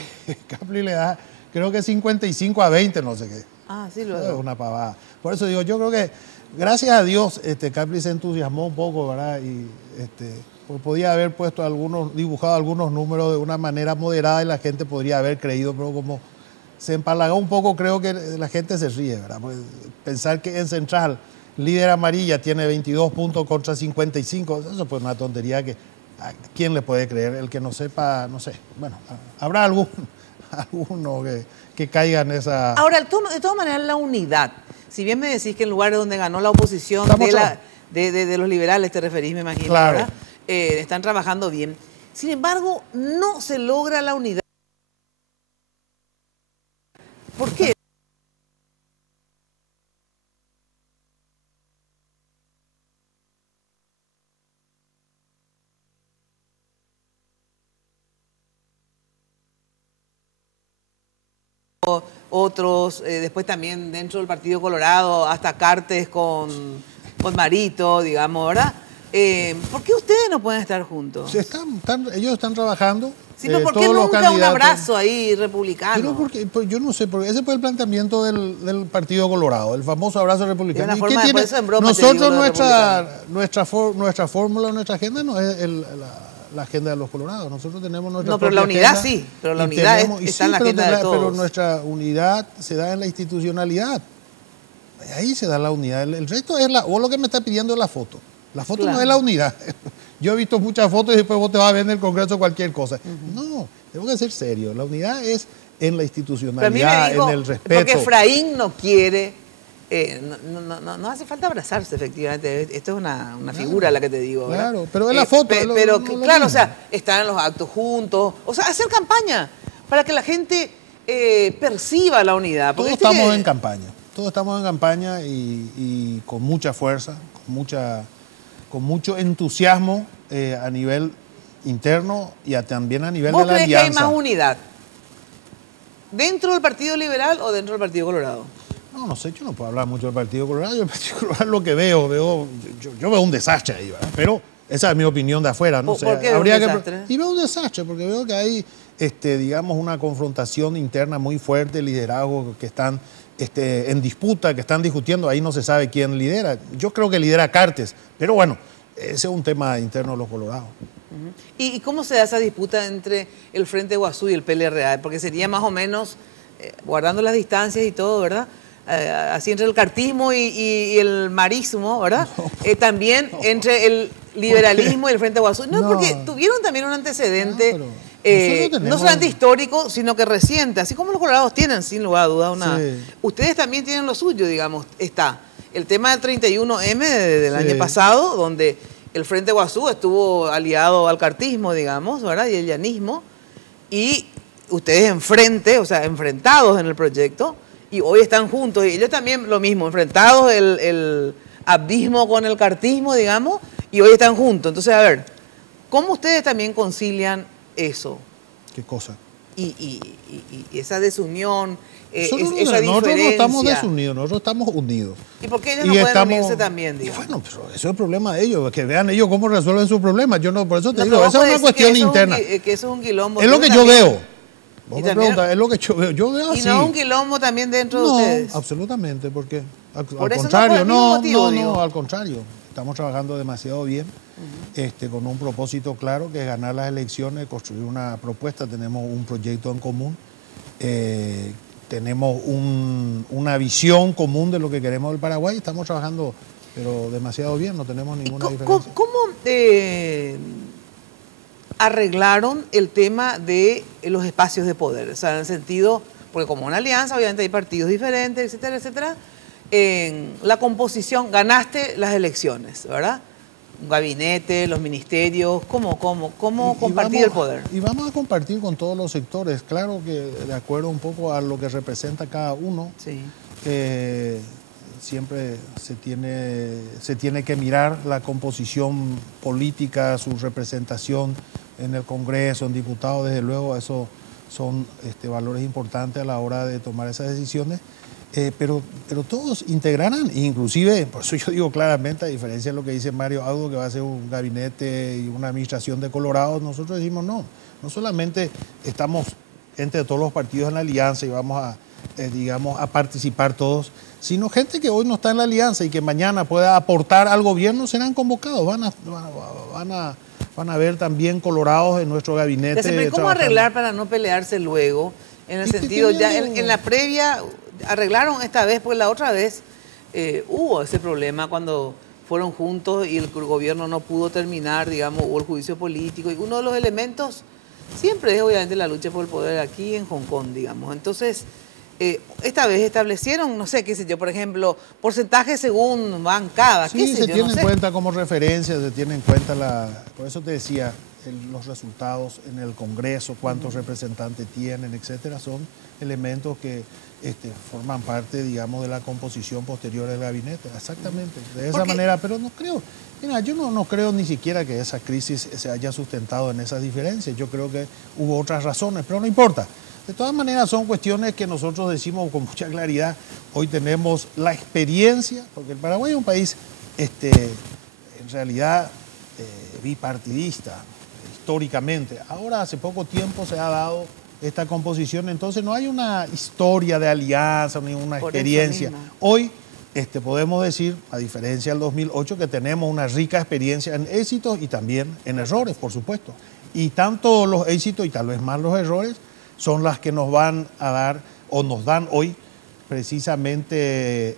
Capli le da, creo que 55-20, no sé qué. Ah, sí, lo es una pavada. Por eso digo, yo creo que, gracias a Dios, Capli se entusiasmó un poco, ¿verdad? Y podía haber dibujado algunos números de una manera moderada y la gente podría haber creído, pero como se empalagó un poco, creo que la gente se ríe, ¿verdad? Pues pensar que en Central Líder Amarilla tiene 22 puntos contra 55, eso pues una tontería que a quién le puede creer, el que no sepa, no sé. Bueno, habrá alguno que caiga en esa... Ahora, de todas maneras, la unidad, si bien me decís que en lugares donde ganó la oposición de los liberales, te referís, me imagino, claro, ¿verdad? Están trabajando bien. Sin embargo, no se logra la unidad. ¿Por qué? Otros, después también dentro del Partido Colorado, hasta Cartes con Marito, digamos, ¿verdad? ¿Por qué ustedes no pueden estar juntos? Ellos están trabajando. Sí, pero ¿por qué nunca un abrazo ahí republicano? Pero porque, pues yo no sé, porque ese fue el planteamiento del Partido Colorado, el famoso abrazo republicano. Es una forma de ponerse en broma, nosotros nuestra fórmula, nuestra agenda no es la agenda de los colorados. Nosotros tenemos nuestra No, pero la unidad agenda, sí, pero la unidad está en la agenda de todos. Pero nuestra unidad se da en la institucionalidad. Ahí se da la unidad. El resto es vos lo que me está pidiendo es la foto. La foto no es la unidad. Yo he visto muchas fotos y después vos te vas a ver en el Congreso cualquier cosa. No, tengo que ser serio. La unidad es en la institucionalidad, en el respeto. Porque Efraín no quiere, no hace falta abrazarse, efectivamente. Esto es una figura la que te digo, ¿verdad? Claro, pero es la foto. Pero claro, o sea, están en los actos juntos. O sea, hacer campaña para que la gente perciba la unidad. Todos estamos en campaña. Todos estamos en campaña y con mucha fuerza, con mucho entusiasmo a nivel interno y también a nivel de la alianza. ¿Vos crees que hay más unidad dentro del Partido Liberal o dentro del Partido Colorado? No sé, yo no puedo hablar mucho del Partido Colorado. Yo el Partido Colorado lo que veo yo veo un desastre ahí, ¿verdad? Pero esa es mi opinión de afuera, no sé. ¿Por qué habría un desastre? Y veo un desastre porque veo que hay, digamos, una confrontación interna muy fuerte, liderazgos que están en disputa, que están discutiendo, ahí no se sabe quién lidera. Yo creo que lidera Cartes, pero bueno, ese es un tema interno de los colorados. ¿Y cómo se da esa disputa entre el Frente Guazú y el PLRA? Porque sería más o menos, guardando las distancias y todo, ¿verdad? Así entre el cartismo y el marismo, ¿verdad? También entre el liberalismo y el Frente Guazú. No, porque tuvieron también un antecedente... no solamente histórico, sino que reciente, así como los colorados tienen, sin lugar a dudas, ustedes también tienen lo suyo, digamos. Está el tema del 31M del año pasado, donde el Frente Guazú estuvo aliado al cartismo, digamos, ¿verdad? Y el llanismo, y ustedes enfrentados en el proyecto, y hoy están juntos, y ellos también lo mismo, enfrentados el abismo con el cartismo, digamos, y hoy están juntos. Entonces, a ver, ¿cómo ustedes también concilian eso? ¿Qué cosa? Y esa desunión, esa diferencia. Nosotros no estamos desunidos, nosotros estamos unidos. ¿Y por qué ellos no pueden unirse también, digamos? Bueno, pero eso es el problema de ellos, que vean ellos cómo resuelven sus problemas. Yo no, por eso te digo, esa es una cuestión interna. Que eso es un quilombo. Es lo que yo veo. Vos me preguntas, es lo que yo veo. Yo veo así. ¿Y no es un quilombo también dentro de ustedes? No, absolutamente, porque al por eso contrario, no, al contrario. Estamos trabajando demasiado bien, con un propósito claro, que es ganar las elecciones, construir una propuesta. Tenemos un proyecto en común, tenemos una visión común de lo que queremos del Paraguay. Estamos trabajando, pero demasiado bien, no tenemos ninguna diferencia. ¿Cómo arreglaron el tema de los espacios de poder? O sea, en el sentido, porque como una alianza, obviamente hay partidos diferentes, etcétera, etcétera. En la composición, ganaste las elecciones, ¿verdad? Un gabinete, los ministerios, ¿cómo compartir el poder? Y vamos a compartir con todos los sectores, claro que de acuerdo un poco a lo que representa cada uno. Sí. Siempre se tiene que mirar la composición política, su representación en el Congreso, en diputados, desde luego, eso son valores importantes a la hora de tomar esas decisiones. Pero todos integrarán, inclusive, por eso yo digo claramente, a diferencia de lo que dice Mario Audo, que va a ser un gabinete y una administración de Colorado, nosotros decimos no solamente estamos entre todos los partidos en la alianza y vamos a participar todos, sino gente que hoy no está en la alianza y que mañana pueda aportar al gobierno serán convocados, van a ver también colorados en nuestro gabinete. ¿Cómo arreglar para no pelearse luego? En el sentido, ya en la previa arreglaron esta vez, pues la otra vez hubo ese problema cuando fueron juntos y el gobierno no pudo terminar, digamos, hubo el juicio político. Y uno de los elementos siempre es obviamente la lucha por el poder aquí en Hong Kong, digamos. Entonces, esta vez establecieron, no sé, qué sé yo, por ejemplo, porcentaje según bancada, sí, se tiene en cuenta como referencia, se tiene en cuenta por eso te decía, los resultados en el Congreso, cuántos representantes tienen, etcétera, son elementos que forman parte, digamos, de la composición posterior del gabinete. Exactamente, de esa manera, pero no creo, mira, yo no creo ni siquiera que esa crisis se haya sustentado en esas diferencias. Yo creo que hubo otras razones, pero no importa. De todas maneras, son cuestiones que nosotros decimos con mucha claridad. Hoy tenemos la experiencia, porque el Paraguay es un país en realidad bipartidista, históricamente. Ahora, hace poco tiempo se ha dado esta composición, entonces no hay una historia de alianza, ni una experiencia. Hoy podemos decir, a diferencia del 2008, que tenemos una rica experiencia en éxitos y también en errores, por supuesto. Y tanto los éxitos y tal vez más los errores son las que nos van a dar o nos dan hoy precisamente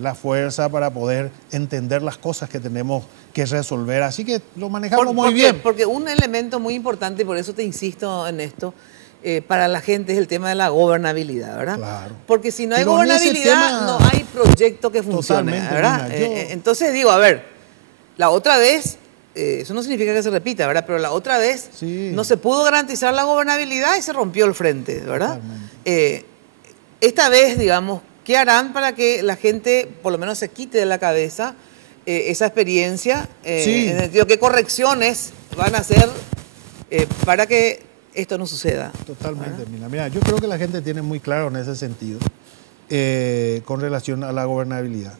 la fuerza para poder entender las cosas que tenemos que resolver. Así que lo manejamos muy bien. Porque un elemento muy importante, y por eso te insisto en esto, para la gente es el tema de la gobernabilidad, ¿verdad? Claro. Porque si no hay gobernabilidad, no hay proyecto que funcione, ¿verdad? Entonces digo, a ver, la otra vez, eso no significa que se repita, ¿verdad? Pero la otra vez no se pudo garantizar la gobernabilidad y se rompió el frente, ¿verdad? Esta vez, digamos, ¿qué harán para que la gente por lo menos se quite de la cabeza esa experiencia? En el sentido, ¿qué correcciones van a hacer para que esto no suceda? Totalmente, mira, yo creo que la gente tiene muy claro en ese sentido con relación a la gobernabilidad.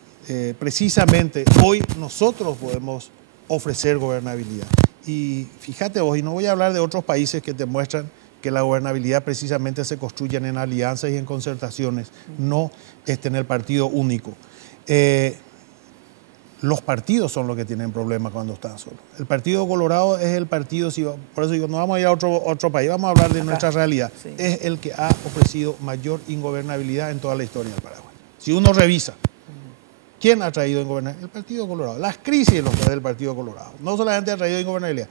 Precisamente hoy nosotros podemos ofrecer gobernabilidad. Y fíjate vos, y no voy a hablar de otros países que te muestran que la gobernabilidad precisamente se construyen en alianzas y en concertaciones, no en el partido único. Los partidos son los que tienen problemas cuando están solos. El Partido Colorado es el partido, por eso digo, no vamos a ir a otro país, vamos a hablar de nuestra realidad. Es el que ha ofrecido mayor ingobernabilidad en toda la historia del Paraguay. Si uno revisa, ¿quién ha traído ingobernabilidad? El Partido Colorado. Las crisis del Partido Colorado. No solamente ha traído ingobernabilidad.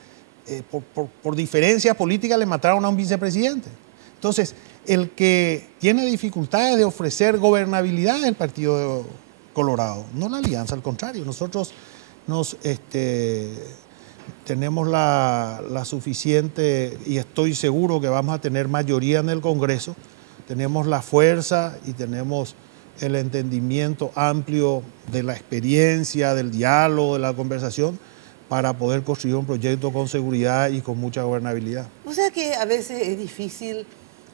Por diferencias políticas le mataron a un vicepresidente. Entonces, el que tiene dificultades de ofrecer gobernabilidad es el Partido Colorado, no la alianza, al contrario. Nosotros tenemos la suficiente, y estoy seguro que vamos a tener mayoría en el Congreso, tenemos la fuerza y tenemos el entendimiento amplio de la experiencia, del diálogo, de la conversación, para poder construir un proyecto con seguridad y con mucha gobernabilidad. O sea que a veces es difícil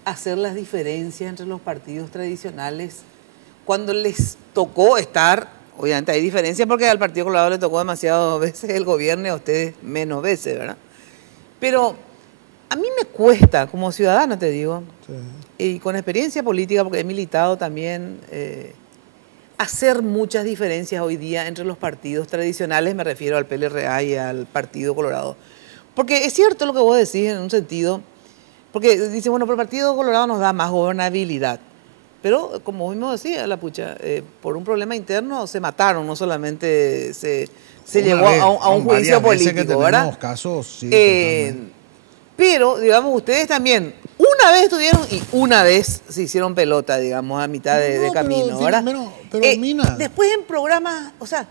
hacer las diferencias entre los partidos tradicionales cuando les tocó estar, obviamente hay diferencias porque al Partido Colorado le tocó demasiadas veces el gobierno y a ustedes menos veces, ¿verdad? Pero a mí me cuesta, como ciudadana te digo, y con experiencia política, porque he militado también, hacer muchas diferencias hoy día entre los partidos tradicionales, me refiero al PLRA y al Partido Colorado. Porque es cierto lo que vos decís en un sentido, porque dice, bueno, pero el Partido Colorado nos da más gobernabilidad. Pero, como mismo decía la pucha, por un problema interno se mataron, no solamente se llegó a un juicio político, ¿verdad? Casos, sí, pero, digamos, ustedes también una vez estuvieron y una vez se hicieron pelota, digamos, a mitad de camino, ¿verdad? Pero Mina. Después en programas, o sea,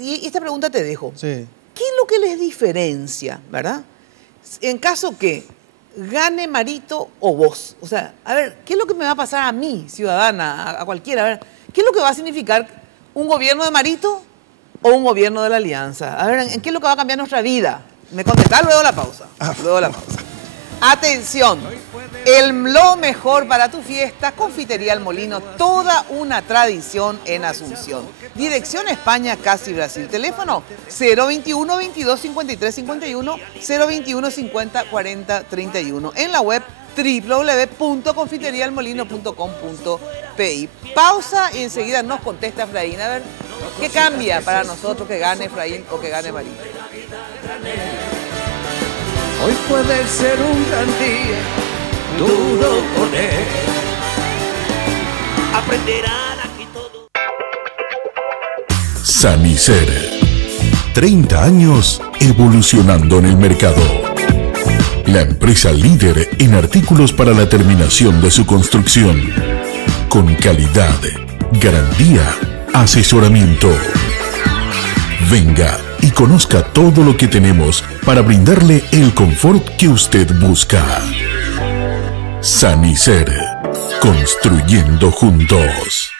y esta pregunta te dejo. ¿Qué es lo que les diferencia, verdad? En caso que gane Marito o vos. O sea, a ver, ¿qué es lo que me va a pasar a mí, ciudadana, a cualquiera? A ver, ¿qué es lo que va a significar un gobierno de Marito o un gobierno de la Alianza? A ver, ¿en qué es lo que va a cambiar nuestra vida? Me contestás luego de la pausa. Luego de la pausa. Atención, lo mejor para tu fiesta, Confitería El Molino, toda una tradición en Asunción. Dirección España, casi Brasil. Teléfono 021 22 53 51 021 50 40 31. En la web www.confiterialmolino.com.pi. Pausa y enseguida nos contesta Efraín. A ver, ¿qué cambia para nosotros que gane Efraín o que gane Marito? Hoy puede ser un gran día, duro con él. Aprenderán aquí todo. Sanicer. 30 años evolucionando en el mercado. La empresa líder en artículos para la terminación de su construcción. Con calidad, garantía, asesoramiento. Venga y conozca todo lo que tenemos para brindarle el confort que usted busca. Sanicer. Construyendo juntos.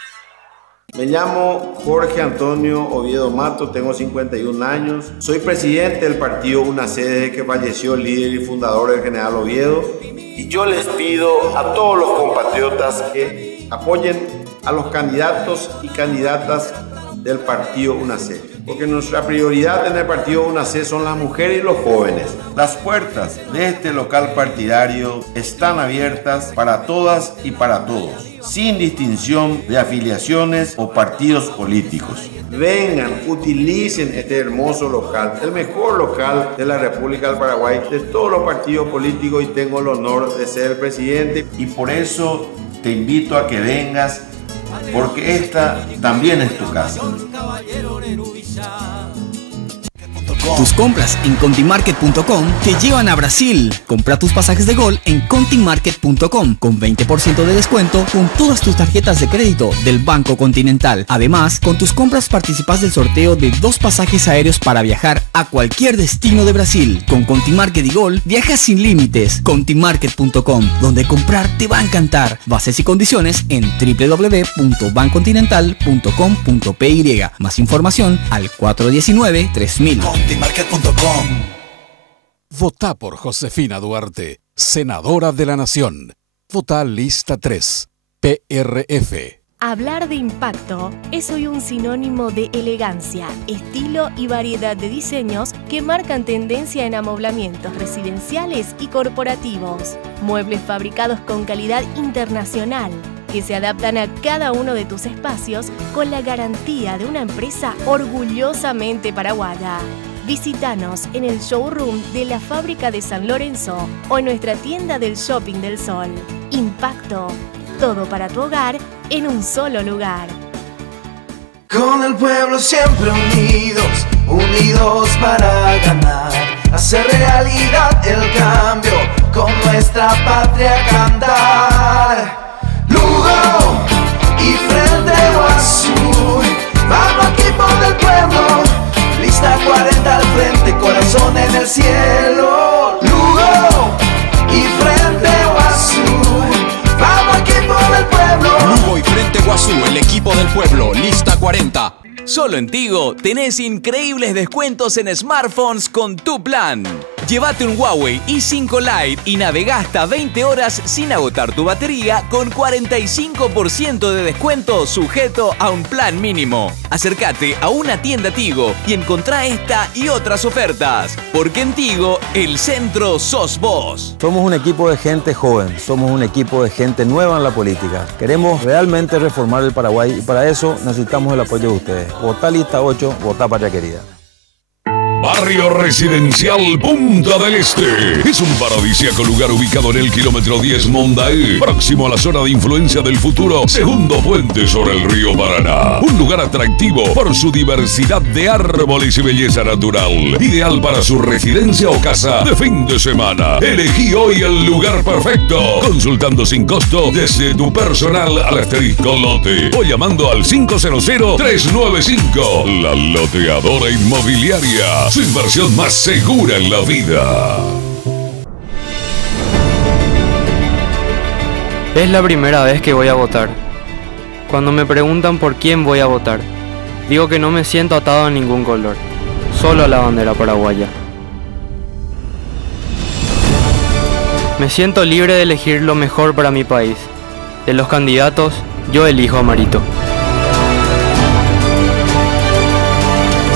Me llamo Jorge Antonio Oviedo Mato, tengo 51 años. Soy presidente del partido UNACE desde que falleció el líder y fundador del general Oviedo. Y yo les pido a todos los compatriotas que apoyen a los candidatos y candidatas del partido UNACE, porque nuestra prioridad en el partido UNACE son las mujeres y los jóvenes. Las puertas de este local partidario están abiertas para todas y para todos, sin distinción de afiliaciones o partidos políticos. Vengan, utilicen este hermoso local, el mejor local de la República del Paraguay, de todos los partidos políticos, y tengo el honor de ser el presidente, y por eso te invito a que vengas, porque esta también es tu casa. Tus compras en contimarket.com te llevan a Brasil. Compra tus pasajes de Gol en contimarket.com con 20% de descuento con todas tus tarjetas de crédito del Banco Continental. Además, con tus compras participas del sorteo de 2 pasajes aéreos para viajar a cualquier destino de Brasil. Con Contimarket y Gol, viajas sin límites. Contimarket.com, donde comprar te va a encantar. Bases y condiciones en www.bancontinental.com.py. Más información al 419-3000. Votá por Josefina Duarte, senadora de la Nación. Votá lista 3, PRF. Hablar de impacto es hoy un sinónimo de elegancia, estilo y variedad de diseños que marcan tendencia en amoblamientos residenciales y corporativos. Muebles fabricados con calidad internacional, que se adaptan a cada uno de tus espacios con la garantía de una empresa orgullosamente paraguaya. Visítanos en el showroom de la fábrica de San Lorenzo o en nuestra tienda del Shopping del Sol. Impacto, todo para tu hogar en un solo lugar. Con el pueblo siempre unidos, unidos para ganar, hacer realidad el cambio, con nuestra patria cantar. Lugo y Frente Guazú, vamos equipo del pueblo, lista 40 al frente, corazón en el cielo. Lugo y Frente Guazú, vamos equipo del pueblo. Lugo y Frente Guazú, el equipo del pueblo, lista 40. Solo en Tigo tenés increíbles descuentos en smartphones con tu plan. Llévate un Huawei i5 Lite y navega hasta 20 horas sin agotar tu batería con 45% de descuento sujeto a un plan mínimo. Acércate a una tienda Tigo y encontrá esta y otras ofertas. Porque en Tigo, el centro sos vos. Somos un equipo de gente joven, somos un equipo de gente nueva en la política. Queremos realmente reformar el Paraguay y para eso necesitamos el apoyo de ustedes. Votá lista 8, votá patria querida. Barrio Residencial Punta del Este. Es un paradisíaco lugar ubicado en el kilómetro 10 Mondaé, próximo a la zona de influencia del futuro, segundo puente sobre el río Paraná. Un lugar atractivo por su diversidad de árboles y belleza natural. Ideal para su residencia o casa de fin de semana. Elegí hoy el lugar perfecto, consultando sin costo desde tu personal al asterisco lote o llamando al 500-395. La Loteadora Inmobiliaria. Su inversión más segura en la vida. Es la primera vez que voy a votar. Cuando me preguntan por quién voy a votar, digo que no me siento atado a ningún color, solo a la bandera paraguaya. Me siento libre de elegir lo mejor para mi país. De los candidatos, yo elijo a Marito.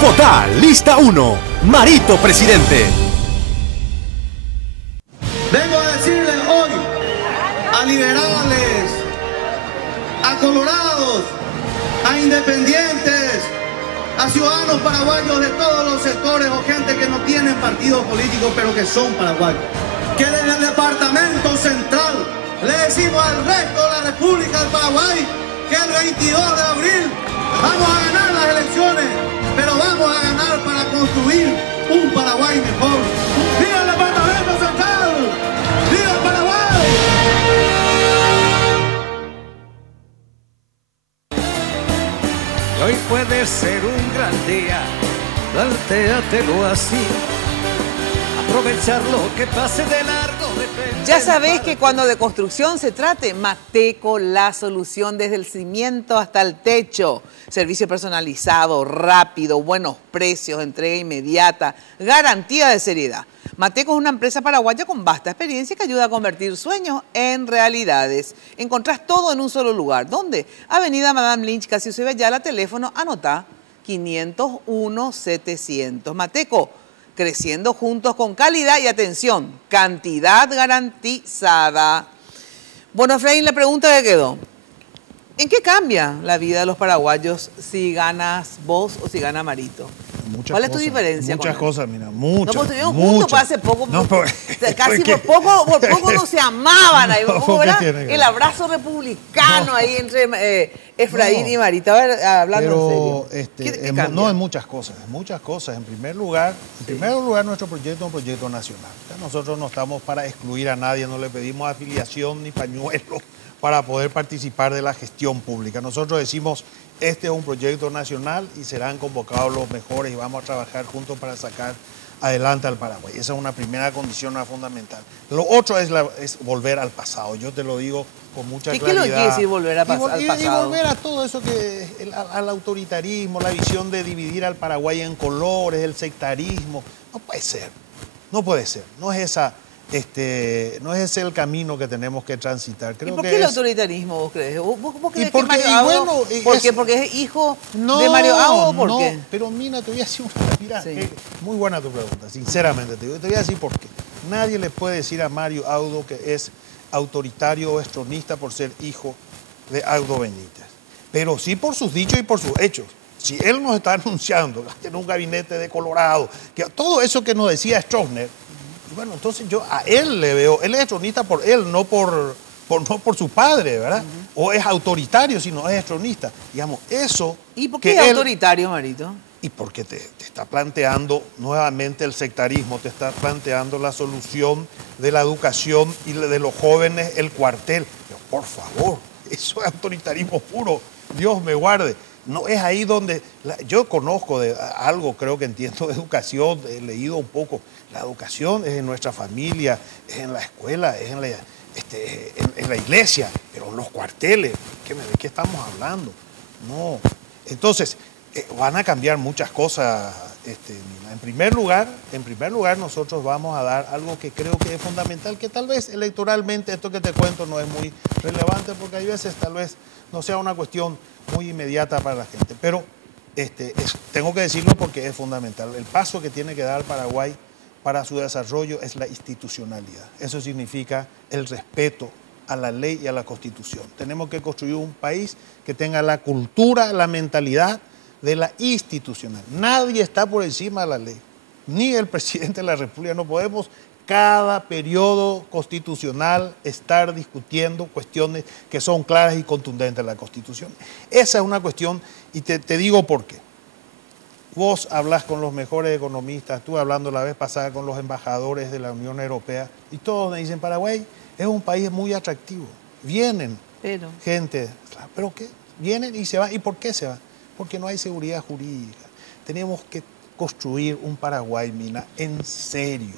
Votá lista 1, Marito presidente. Vengo a decirles hoy a liberales, a colorados, a independientes, a ciudadanos paraguayos de todos los sectores o gente que no tienen partidos políticos pero que son paraguayos, que desde el departamento central le decimos al resto de la República del Paraguay que el 22 de abril vamos a ganar las elecciones, pero vamos a ganar para construir un Paraguay mejor. ¡Viva el departamento central! ¡Viva el Paraguay! Y hoy puede ser un gran día, plantéatelo así. Aprovechar lo que pase de largo. Ya sabéis que cuando de construcción se trate, Mateco, la solución desde el cimiento hasta el techo. Servicio personalizado, rápido, buenos precios, entrega inmediata, garantía de seriedad. Mateco es una empresa paraguaya con vasta experiencia que ayuda a convertir sueños en realidades. Encontrás todo en un solo lugar. ¿Dónde? Avenida Madame Lynch, Casius y Bellala, teléfono, anotá, 501-700. Mateco, creciendo juntos con calidad y atención, cantidad garantizada. Bueno, Efraín, la pregunta que quedó. ¿En qué cambia la vida de los paraguayos si ganas vos o si gana Marito? ¿Cuál es tu diferencia? Muchas cosas, mira, muchas. No, pues estuvieron juntos pues, hace poco. No, casi por poco no se amaban ahí. Era el abrazo republicano ahí entre Efraín y Marito. A ver, hablando en serio. ¿Qué no, en muchas cosas. En primer lugar, nuestro proyecto es un proyecto nacional. Nosotros no estamos para excluir a nadie, no le pedimos afiliación ni pañuelo para poder participar de la gestión pública. Nosotros decimos, este es un proyecto nacional y serán convocados los mejores y vamos a trabajar juntos para sacar adelante al Paraguay. Esa es una primera condición fundamental. Lo otro es volver al pasado. Yo te lo digo con mucha claridad. ¿Qué lo quiere decir volver al pasado? Y volver a todo eso al autoritarismo, la visión de dividir al Paraguay en colores, el sectarismo. No puede ser. No es ese el camino que tenemos que transitar. Creo ¿Y por que qué el autoritarismo vos crees? ¿Vos crees que Mario Audo, porque es hijo de Mario Audo o por qué? Pero Mina, te voy a decir muy buena tu pregunta, sinceramente te voy a decir por qué. Nadie le puede decir a Mario Audo que es autoritario o estronista por ser hijo de Audo Benítez, pero sí por sus dichos y por sus hechos. Si él nos está anunciando que tiene un gabinete de Colorado, que todo eso que nos decía Stroessner, bueno, entonces yo a él le veo, él es estronista por él, no por su padre, ¿verdad? O es autoritario, sino es estronista. Digamos, eso... ¿Y por qué es autoritario, Marito? Y porque te está planteando nuevamente el sectarismo, te está planteando la solución de la educación y de los jóvenes, el cuartel. Pero, por favor, eso es autoritarismo puro, Dios me guarde. No es ahí donde... yo conozco de algo, creo que entiendo de educación, he leído un poco. La educación es en nuestra familia, es en la escuela, es en la iglesia, pero en los cuarteles, ¿de qué estamos hablando? No. Entonces, van a cambiar muchas cosas. En primer lugar, nosotros vamos a dar algo que creo que es fundamental, que tal vez electoralmente esto que te cuento no es muy relevante, porque hay veces tal vez no sea una cuestión muy inmediata para la gente, pero tengo que decirlo porque es fundamental. El paso que tiene que dar Paraguay para su desarrollo es la institucionalidad. Eso significa el respeto a la ley y a la Constitución. Tenemos que construir un país que tenga la cultura, la mentalidad de la institucional. Nadie está por encima de la ley, ni el presidente de la República. No podemos cada periodo constitucional estar discutiendo cuestiones que son claras y contundentes en la Constitución. Esa es una cuestión, y te digo por qué. Vos hablas con los mejores economistas, estuve hablando la vez pasada con los embajadores de la Unión Europea, y todos me dicen, Paraguay es un país muy atractivo. Vienen gente, ¿pero qué? Vienen y se van. ¿Y por qué se van? Porque no hay seguridad jurídica. Tenemos que construir un Paraguay, Mina, en serio,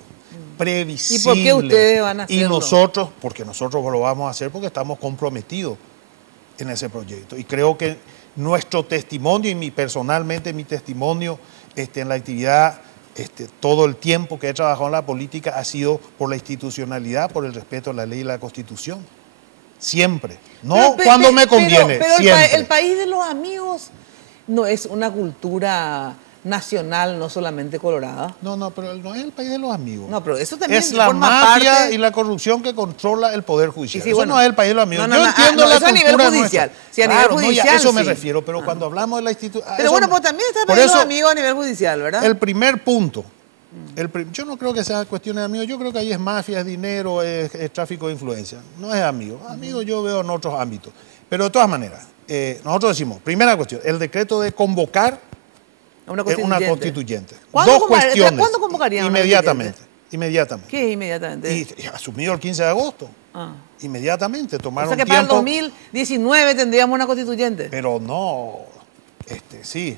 previsible. ¿Y por qué ustedes van a hacerlo? Y porque nosotros lo vamos a hacer porque estamos comprometidos en ese proyecto. Y creo que nuestro testimonio, y personalmente mi testimonio en la actividad, todo el tiempo que he trabajado en la política ha sido por la institucionalidad, por el respeto a la ley y la Constitución. Siempre. No cuando me conviene, pero siempre. El país de los amigos no es una cultura nacional, no solamente colorada. No, pero no es el país de los amigos. No, pero eso también es la mafia y la corrupción que controla el Poder Judicial. Sí, eso no es el país de los amigos. Yo entiendo la cultura a nivel judicial. Sí, a nivel judicial, a eso me refiero, pero cuando hablamos de la institución... Pero bueno, pues también está el país de los amigos a nivel judicial, ¿verdad? El primer punto, yo no creo que sea cuestión de amigos, yo creo que ahí es mafia, es dinero, es tráfico de influencia. No es amigo. Amigos yo veo en otros ámbitos. Pero de todas maneras, nosotros decimos, primera cuestión, el decreto de convocar una constituyente. Dos cuestiones. ¿Cuándo convocarían? Inmediatamente. ¿Qué es inmediatamente? Y asumido el 15 de agosto. Inmediatamente, tomaron tiempo. O sea que para el 2019 tendríamos una constituyente. Pero no, sí,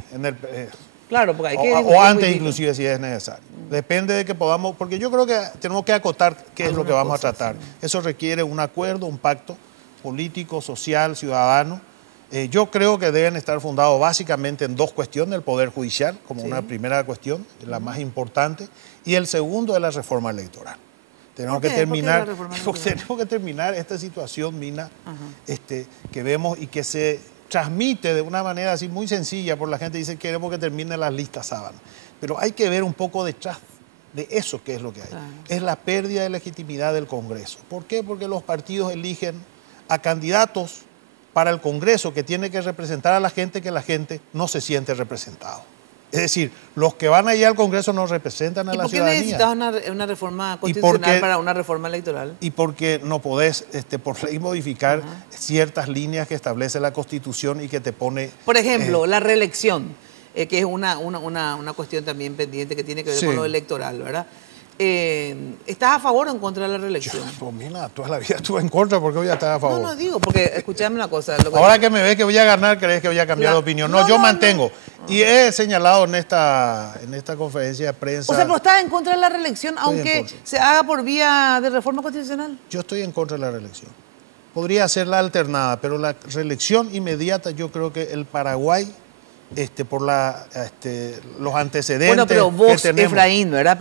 claro, porque hay que... O antes inclusive si es necesario. Depende de que podamos, porque yo creo que tenemos que acotar qué es lo que vamos a tratar. Eso requiere un acuerdo, un pacto político, social, ciudadano. Yo creo que deben estar fundados básicamente en dos cuestiones, el Poder Judicial como una primera cuestión, la más importante, y el segundo es la reforma electoral. Tenemos que terminar esta situación, Mina, que vemos y que se transmite de una manera así muy sencilla, por la gente dice queremos que termine las listas sábana. Pero hay que ver un poco detrás de eso que es lo que hay. Claro. Es la pérdida de legitimidad del Congreso. ¿Por qué? Porque los partidos eligen a candidatos para el Congreso que tiene que representar a la gente que la gente no se siente representado. Es decir, los que van allá al Congreso no representan a la ciudadanía. ¿Y por qué necesitas una reforma constitucional para una reforma electoral? Y porque no podés por ley modificar ciertas líneas que establece la Constitución y que te pone... Por ejemplo, la reelección, que es una cuestión también pendiente que tiene que ver con lo electoral, ¿verdad? ¿Estás a favor o en contra de la reelección? Pues mira, toda la vida estuve en contra, ¿por qué voy a estar a favor? No digo, porque escuchame una cosa. Ahora que me ves que voy a ganar, ¿crees que voy a cambiar de opinión? No, yo mantengo. Y he señalado en esta conferencia de prensa... O sea, ¿pero estás en contra de la reelección, aunque se haga por vía de reforma constitucional? Yo estoy en contra de la reelección. Podría ser la alternada, pero la reelección inmediata, yo creo que el Paraguay... por los antecedentes. Bueno, pero vos, que tenemos. Efraín, ¿verdad?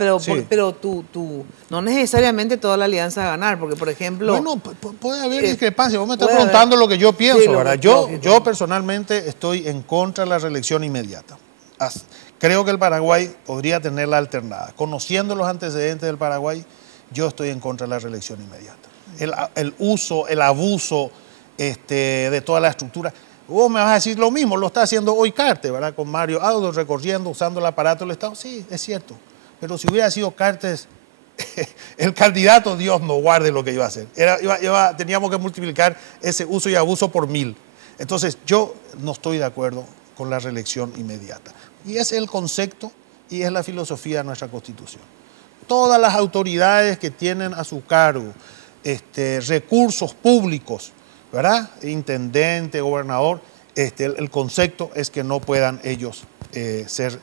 Pero tú, no necesariamente toda la alianza va a ganar, porque por ejemplo... Bueno, puede haber discrepancia. Vos me estás preguntando lo que yo pienso, ¿verdad? Yo personalmente estoy en contra de la reelección inmediata. Creo que el Paraguay podría tener la alternada. Conociendo los antecedentes del Paraguay, yo estoy en contra de la reelección inmediata. El uso, el abuso de toda la estructura... Vos me vas a decir lo mismo, lo está haciendo hoy Cartes, ¿verdad? Con Mario Audo recorriendo, usando el aparato del Estado. Sí, es cierto. Pero si hubiera sido Cartes el candidato, Dios no guarde lo que iba a hacer. Teníamos que multiplicar ese uso y abuso por 1000. Entonces, yo no estoy de acuerdo con la reelección inmediata. Y es el concepto y es la filosofía de nuestra Constitución. Todas las autoridades que tienen a su cargo recursos públicos, ¿verdad? Intendente, gobernador, el concepto es que no puedan ellos ser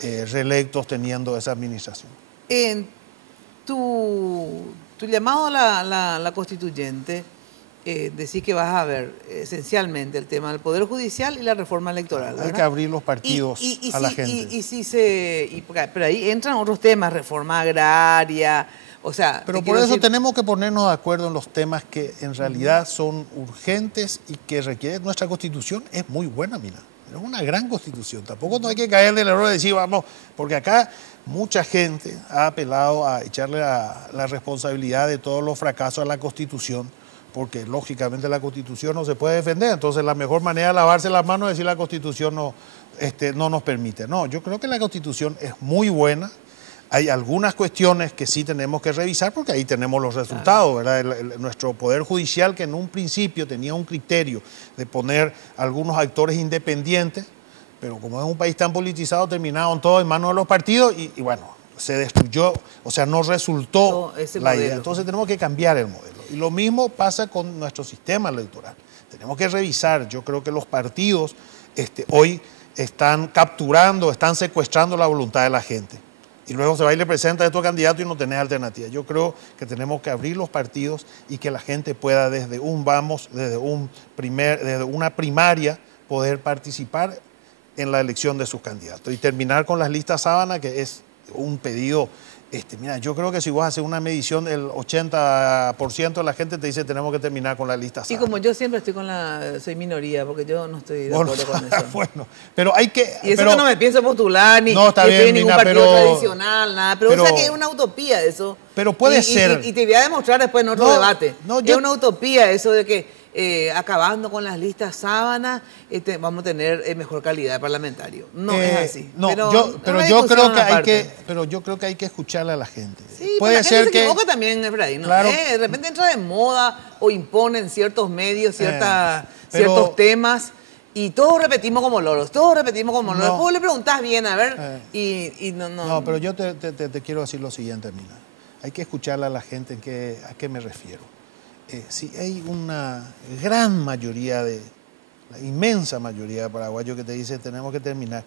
reelectos teniendo esa administración. En tu llamado a la constituyente, decís que vas a ver esencialmente el tema del Poder Judicial y la reforma electoral, ¿verdad? Hay que abrir los partidos a la gente. Pero ahí entran otros temas, reforma agraria... O sea, pero por eso tenemos que ponernos de acuerdo en los temas que en realidad son urgentes y que requieren. Nuestra Constitución es muy buena, mira. Es una gran Constitución. Tampoco no hay que caer del error de decir, vamos, porque acá mucha gente ha apelado a echarle la responsabilidad de todos los fracasos a la Constitución, porque lógicamente la Constitución no se puede defender. Entonces la mejor manera de lavarse las manos es decir la Constitución no nos permite. No, yo creo que la Constitución es muy buena. Hay algunas cuestiones que sí tenemos que revisar porque ahí tenemos los resultados, ¿verdad? Nuestro Poder Judicial, que en un principio tenía un criterio de poner algunos actores independientes, pero como es un país tan politizado, terminaron todo en manos de los partidos y bueno, se destruyó, o sea, no resultó la idea. Entonces tenemos que cambiar el modelo. Y lo mismo pasa con nuestro sistema electoral. Tenemos que revisar, yo creo que los partidos hoy están capturando, están secuestrando la voluntad de la gente. Y luego se va y le presenta a estos candidatos y no tenés alternativa. Yo creo que tenemos que abrir los partidos y que la gente pueda desde una primaria poder participar en la elección de sus candidatos. Y terminar con las listas sábana, que es un pedido. Mira, yo creo que si vos haces una medición, el 80% de la gente te dice tenemos que terminar con la lista sábana. Y como yo siempre soy minoría, porque yo no estoy de acuerdo con eso. Bueno, pero hay que... Y eso que no me pienso postular, ni estoy en ningún partido tradicional, nada. Pero o sea que es una utopía eso. Pero puede ser... Y te voy a demostrar después en otro debate. Es una utopía eso de que acabando con las listas sábanas vamos a tener mejor calidad de parlamentario. No es así. No, pero yo creo que hay que escucharle a la gente. Sí, puede ser que se equivoca también, Efraín, ¿no? Claro. De repente entra de moda o imponen ciertos medios, ciertos temas. Y todos repetimos como loros, Vos le preguntás bien, a ver, y no. No, pero yo te quiero decir lo siguiente, Mina. Hay que escucharle a la gente a qué me refiero. Si hay una gran mayoría la inmensa mayoría de paraguayos que te dice tenemos que terminar,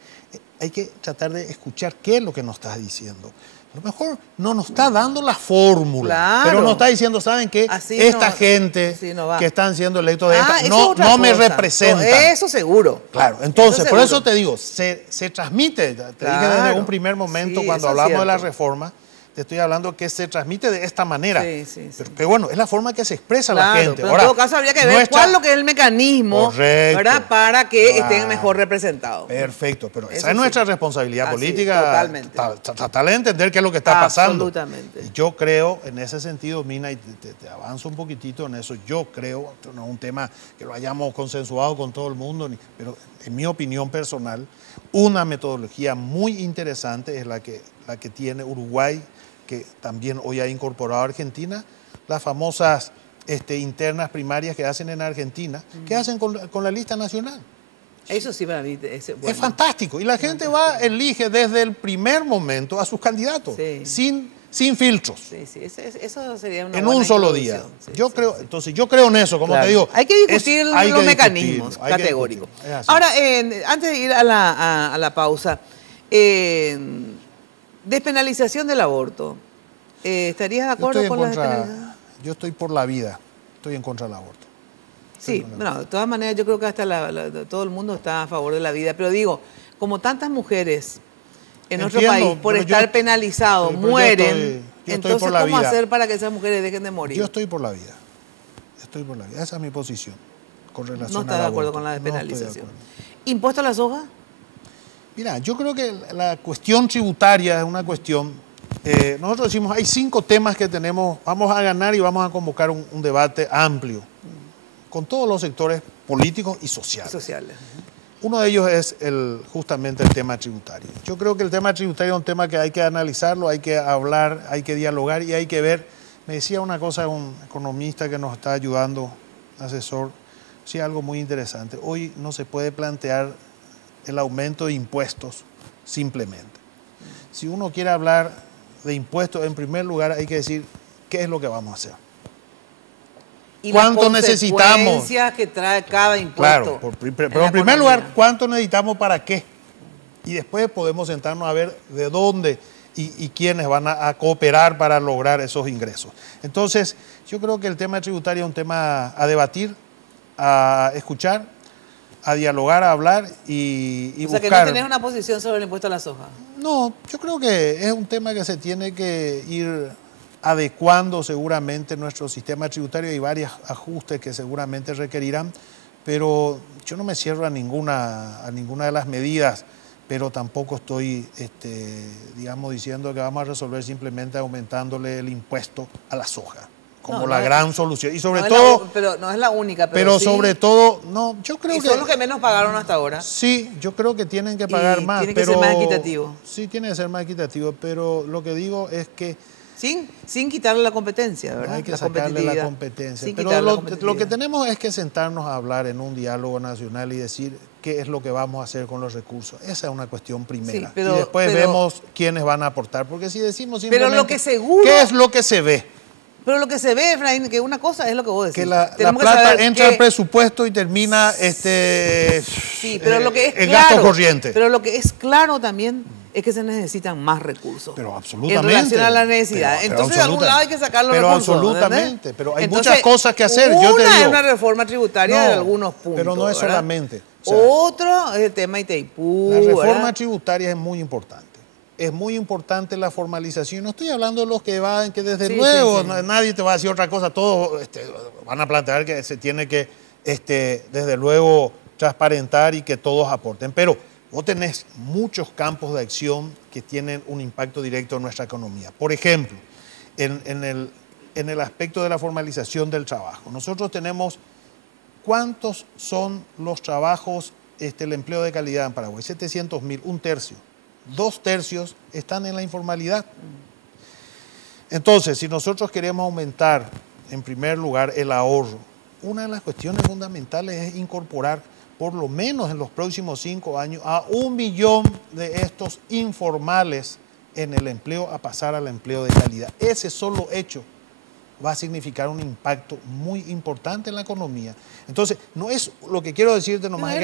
hay que tratar de escuchar qué es lo que nos está diciendo. A lo mejor no nos está dando la fórmula, pero nos está diciendo, ¿saben qué? Esta gente que están siendo electos de esta no me representan. No, eso seguro. Claro, entonces, por eso te digo, se transmite, te dije desde un primer momento cuando hablamos de la reforma, te estoy hablando que se transmite de esta manera. Sí. Pero que bueno, es la forma que se expresa Claro, la gente. pero Ahora, en todo caso habría que ver cuál es lo que es el mecanismo, ¿verdad? Para que estén mejor representados. Perfecto, pero esa Eso es nuestra sí. responsabilidad Así, política. totalmente. Tratar de entender qué es lo que está pasando. Absolutamente. Y yo creo, en ese sentido, Mina, y te avanzo un poquitito en eso, yo creo, esto no es un tema que lo hayamos consensuado con todo el mundo, pero en mi opinión personal, una metodología muy interesante es la que tiene Uruguay, que también hoy ha incorporado a Argentina, las famosas internas primarias que hacen en Argentina, que hacen con la lista nacional. Eso sí para mí es bueno. Es fantástico. Y la gente elige desde el primer momento a sus candidatos, sin filtros. Sí, eso sería una en buena un solo día. introducción. Entonces yo creo en eso, como te digo. Hay que discutir los mecanismos hay que categóricos. discutirlo. Ahora, antes de ir a la pausa, despenalización del aborto. ¿Estarías de acuerdo con la despenalización? Yo estoy por la vida, estoy en contra del aborto. Sí, bueno, de todas maneras yo creo que hasta todo el mundo está a favor de la vida, pero digo, como tantas mujeres en nuestro país por estar penalizados mueren, entonces ¿cómo hacer para que esas mujeres dejen de morir? Yo estoy por la vida, esa es mi posición con relación no está de acuerdo con la despenalización. ¿Impuesto a la soja? Mira, yo creo que la cuestión tributaria es una cuestión, nosotros decimos, hay 5 temas que tenemos, vamos a ganar y vamos a convocar un debate amplio con todos los sectores políticos y sociales. Uno de ellos es justamente el tema tributario. Yo creo que el tema tributario es un tema que hay que analizarlo, hay que hablar, hay que dialogar y hay que ver. Me decía una cosa un economista que nos está ayudando, asesor, sí, algo muy interesante. Hoy no se puede plantear el aumento de impuestos simplemente. Si uno quiere hablar de impuestos, en primer lugar hay que decir qué es lo que vamos a hacer. Y ¿cuánto necesitamos? Que trae cada impuesto. Claro, pero en primer lugar, ¿cuánto necesitamos para qué? Y después podemos sentarnos a ver de dónde y quiénes van a cooperar para lograr esos ingresos. Entonces, yo creo que el tema tributario es un tema a debatir, a escuchar, a dialogar, a hablar y buscar. O sea, que no tenés una posición sobre el impuesto a la soja. No, yo creo que es un tema que se tiene que ir adecuando seguramente nuestro sistema tributario. Hay varios ajustes que seguramente requerirán, pero yo no me cierro a ninguna de las medidas, pero tampoco estoy, digamos, diciendo que vamos a resolver simplemente aumentándole el impuesto a la soja como la gran solución. Y sobre todo... pero no es la única. Pero sí, sobre todo, no, yo creo que... son los que menos pagaron hasta ahora. Sí, yo creo que tienen que pagar más. Tiene que ser más equitativo. Sí, tiene que ser más equitativo, pero lo que digo es que... Sin quitarle la competencia, ¿verdad? No hay que sacarle la competencia. Pero lo que tenemos es que sentarnos a hablar en un diálogo nacional y decir qué es lo que vamos a hacer con los recursos. Esa es una cuestión primera. Y después vemos quiénes van a aportar. Porque si decimos simplemente... Pero lo que seguro... ¿Qué es lo que se ve? Pero lo que se ve, Efraín, que una cosa es lo que vos decís. Que la plata entra al presupuesto y termina sí, pero lo que es el gasto corriente. Pero lo que es claro también es que se necesitan más recursos. Pero absolutamente. En relación a la necesidad. Entonces, de algún lado hay que sacar los recursos. Pero absolutamente. Pero hay muchas cosas que hacer. Una yo te digo, es una reforma tributaria de algunos puntos. Pero no es solamente. Otro es el tema Itaipú. La reforma tributaria es muy importante. Es muy importante la formalización. No estoy hablando de los que van, que desde luego nadie te va a decir otra cosa. Todos van a plantear que se tiene que, desde luego, transparentar y que todos aporten. Pero vos tenés muchos campos de acción que tienen un impacto directo en nuestra economía. Por ejemplo, en el aspecto de la formalización del trabajo. Nosotros tenemos, ¿cuántos son los trabajos, el empleo de calidad en Paraguay? 700.000, un tercio. 2/3 están en la informalidad. Entonces, si nosotros queremos aumentar, en primer lugar, el ahorro, una de las cuestiones fundamentales es incorporar, por lo menos en los próximos 5 años, a 1 millón de estos informales en el empleo a pasar al empleo de calidad. Ese solo hecho va a significar un impacto muy importante en la economía. Entonces, no es lo que quiero decirte nomás,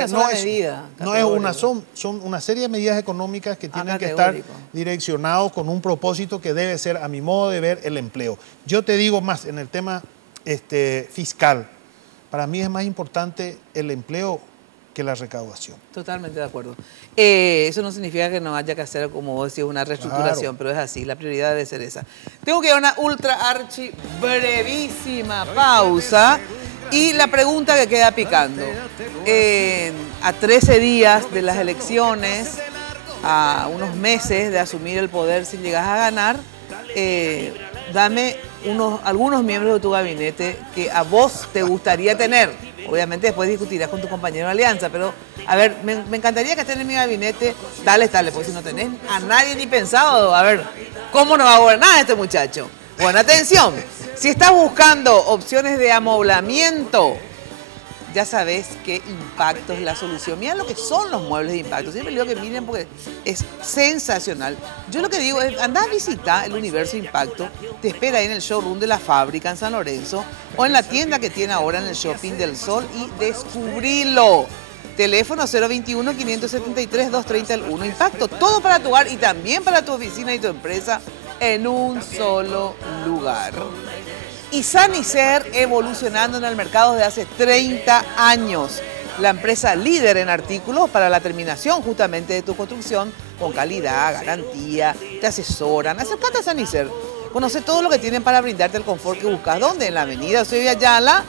son una serie de medidas económicas que tienen que estar direccionados con un propósito que debe ser, a mi modo de ver, el empleo. Yo te digo más, en el tema fiscal, para mí es más importante el empleo que la recaudación. Totalmente de acuerdo. Eso no significa que no haya que hacer, como vos decís, una reestructuración, pero es así, la prioridad debe ser esa. Tengo que ir a una ultra archi brevísima pausa y la pregunta que queda picando. A 13 días de las elecciones, a unos meses de asumir el poder si llegas a ganar, dame algunos miembros de tu gabinete que a vos te gustaría tener. Obviamente después discutirás con tu compañero de alianza, pero a ver, me encantaría que estén en mi gabinete, tales, porque si no tenés a nadie ni pensado, a ver, ¿cómo no va a gobernar este muchacho? Bueno, atención, si estás buscando opciones de amoblamiento, ya sabes qué Impacto es la solución. Mira lo que son los muebles de Impacto. Siempre digo que miren porque es sensacional. Yo lo que digo es, anda a visitar el Universo Impacto. Te espera ahí en el showroom de la fábrica en San Lorenzo o en la tienda que tiene ahora en el Shopping del Sol y descubrilo. Teléfono 021-573-230-1. Impacto, todo para tu hogar y también para tu oficina y tu empresa en un solo lugar. Y Sanicer evolucionando en el mercado desde hace 30 años. La empresa líder en artículos para la terminación justamente de tu construcción con calidad, garantía, te asesoran. Acércate a Sanicer. Conoce todo lo que tienen para brindarte el confort que buscas. ¿Dónde? En la avenida Eusebio Ayala,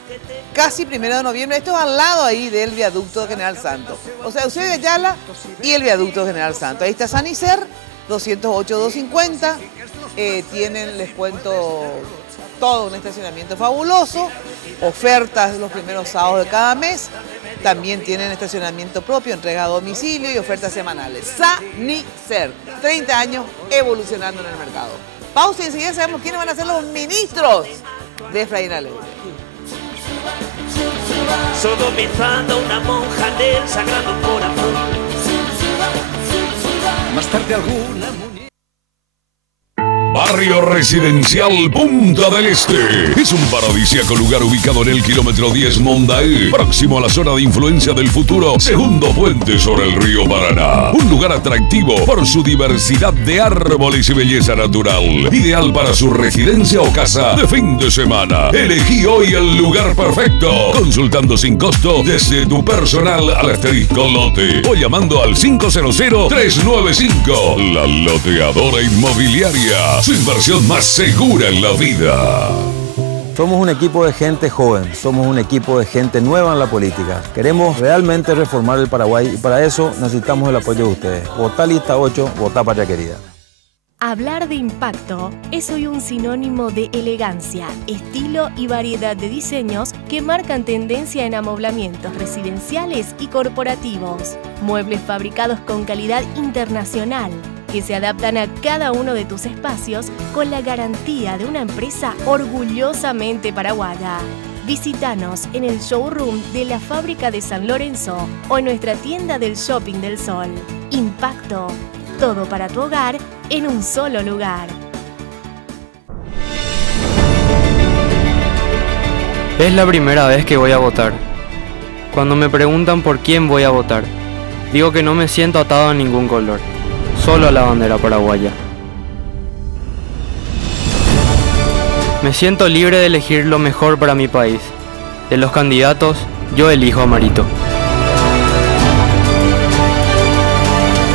casi 1 de noviembre. Esto es al lado ahí del viaducto de General Santo. O sea, Eusebio Ayala y el viaducto de General Santo. Ahí está Sanicer, 208-250. Tienen, les cuento, todo un estacionamiento fabuloso, ofertas los primeros sábados de cada mes, también tienen estacionamiento propio, entrega a domicilio y ofertas semanales. Sanicer, 30 años evolucionando en el mercado. Pausa y enseguida sabemos quiénes van a ser los ministros de Efraín Alegre. Sodomizando a una monja del Sagrado Corazón. Más tarde alguna Barrio Residencial Punta del Este. Es un paradisíaco lugar ubicado en el kilómetro 10 Mondaí, próximo a la zona de influencia del futuro segundo puente sobre el río Paraná. Un lugar atractivo por su diversidad de árboles y belleza natural. Ideal para su residencia o casa de fin de semana. Elegí hoy el lugar perfecto. Consultando sin costo desde tu personal al asterisco lote o llamando al 500-395. La Loteadora Inmobiliaria. Su inversión más segura en la vida. Somos un equipo de gente joven, somos un equipo de gente nueva en la política. Queremos realmente reformar el Paraguay y para eso necesitamos el apoyo de ustedes. Votá lista 8, votá patria querida. Hablar de impacto es hoy un sinónimo de elegancia, estilo y variedad de diseños que marcan tendencia en amoblamientos residenciales y corporativos. Muebles fabricados con calidad internacional, que se adaptan a cada uno de tus espacios con la garantía de una empresa orgullosamente paraguaya. Visítanos en el showroom de la fábrica de San Lorenzo o en nuestra tienda del Shopping del Sol. Impacto, todo para tu hogar en un solo lugar. Es la primera vez que voy a votar. Cuando me preguntan por quién voy a votar, digo que no me siento atado a ningún color. Solo a la bandera paraguaya. Me siento libre de elegir lo mejor para mi país. De los candidatos, yo elijo a Marito.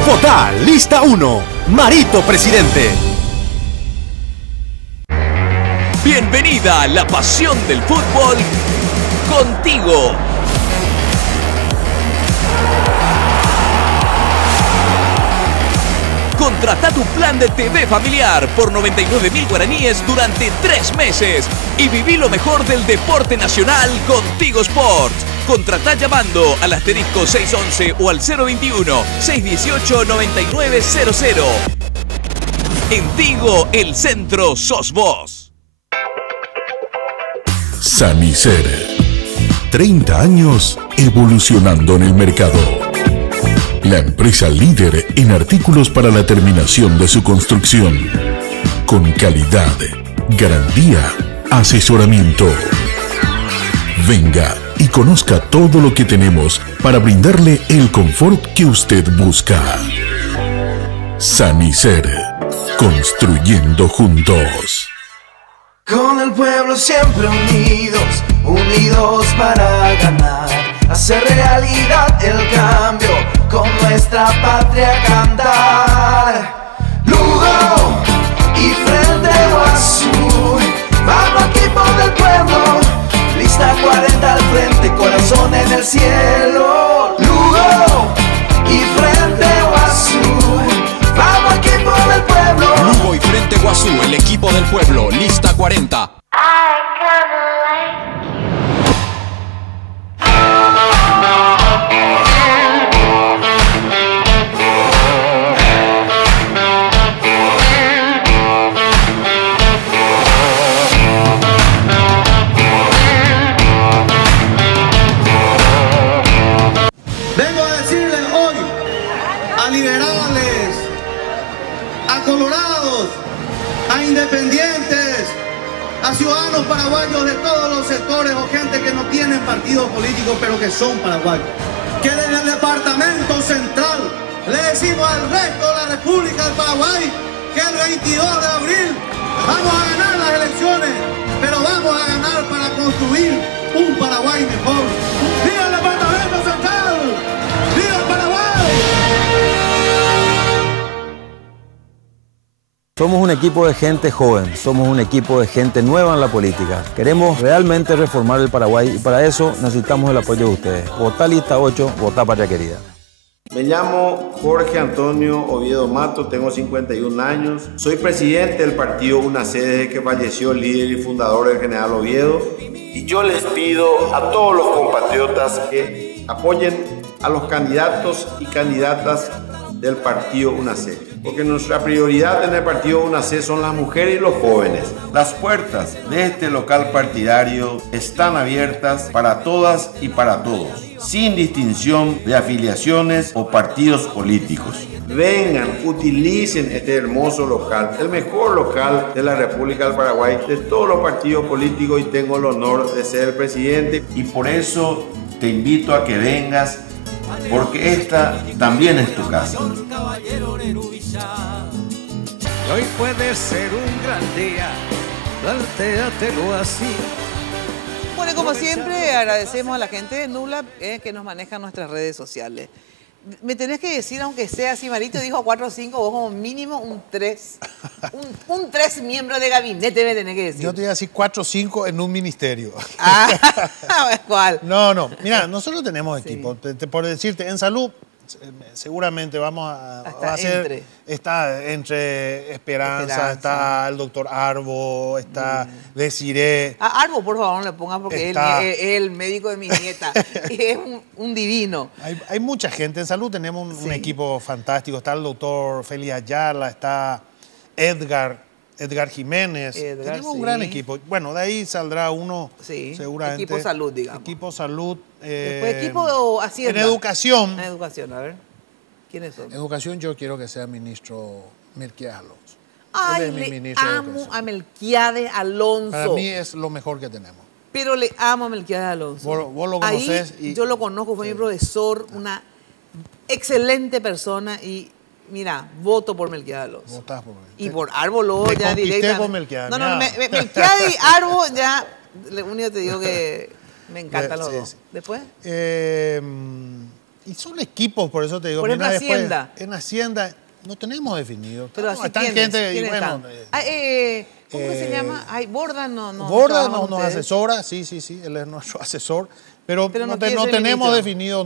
Votá lista 1, Marito presidente. Bienvenida a la pasión del fútbol contigo. Contrata tu plan de TV familiar por 99.000 guaraníes durante 3 meses y viví lo mejor del deporte nacional con Tigo Sports. Contrata llamando al asterisco 611 o al 021-618-9900. En Tigo, el centro sos vos. Sanicer. 30 años evolucionando en el mercado. La empresa líder en artículos para la terminación de su construcción. Con calidad, garantía, asesoramiento. Venga y conozca todo lo que tenemos para brindarle el confort que usted busca. Sanicer. Construyendo juntos. Con el pueblo siempre unidos, unidos para ganar. hacer realidad el cambio, con nuestra patria cantar. Lugo y Frente Guazú, vamos equipo del pueblo, lista 40 al frente, corazón en el cielo. Lugo y Frente Guazú, vamos equipo del pueblo. Lugo y Frente Guazú, el equipo del pueblo, lista 40. Vengo a decirles hoy a liberales, a colorados, a independientes, a ciudadanos paraguayos de todos los sectores o gente que no tienen partidos políticos pero que son paraguayos, que desde el departamento central le decimos al resto de la República del Paraguay que el 22 de abril vamos a ganar las elecciones, pero vamos a ganar para construir un Paraguay mejor. ¡Viva el departamento central! ¡Viva el Paraguay! Somos un equipo de gente joven, somos un equipo de gente nueva en la política. Queremos realmente reformar el Paraguay y para eso necesitamos el apoyo de ustedes. Votá lista 8, votá patria querida. Me llamo Jorge Antonio Oviedo Mato, tengo 51 años. Soy presidente del partido UNAC desde que falleció el líder y fundador del general Oviedo. Y yo les pido a todos los compatriotas que apoyen a los candidatos y candidatas del partido UNAC, porque nuestra prioridad en el partido UNAC son las mujeres y los jóvenes. Las puertas de este local partidario están abiertas para todas y para todos, sin distinción de afiliaciones o partidos políticos. Vengan, utilicen este hermoso local, el mejor local de la República del Paraguay, de todos los partidos políticos, y tengo el honor de ser el presidente, y por eso te invito a que vengas, porque esta también es tu casa. Y hoy puede ser un gran día, plantéatelo así. Bueno, como siempre, agradecemos a la gente de Nubla que nos maneja nuestras redes sociales. Me tenés que decir, aunque sea así, Marito dijo 4 o 5, vos como mínimo un 3. un 3 miembro de gabinete me tenés que decir. Yo te iba a decir 4 o 5 en un ministerio. ¿Cuál? No. Mira, nosotros tenemos equipo. Por decirte, en salud, seguramente vamos a hacer... Está entre Esperanza, está el doctor Arbo, está Desiré. A Arbo, por favor, no le pongan porque es el médico de mi nieta. Es un divino. Hay mucha gente. En salud tenemos un equipo fantástico. Está el doctor Félix Ayala, está Edgar Jiménez. Tenemos un gran equipo. Bueno, de ahí saldrá uno seguramente. Equipo salud, digamos. Equipo salud. Después equipo hacienda. En educación. En educación, a ver. ¿Quiénes son? En educación yo quiero que sea ministro Melquiades Alonso. Ay, le amo a Melquiades Alonso. Para mí es lo mejor que tenemos. Pero le amo a Melquiades Alonso. Vos lo conocés. Yo lo conozco, fue mi profesor, una excelente persona y mira, voto por Melquiades Alonso. Votás por Melquiades. Y por Árbol ya directamente. Por Melquiades. No, Melquiades y Árbol ya, lo único que te digo que me encantan los dos. ¿Después? Y son equipos, por eso te digo. Por ejemplo, Hacienda. En Hacienda no tenemos definido. Pero así están gente y bueno. ¿Cómo se llama? Ay, Borda no. Borda nos asesora, sí, él es nuestro asesor. Pero no tenemos definido,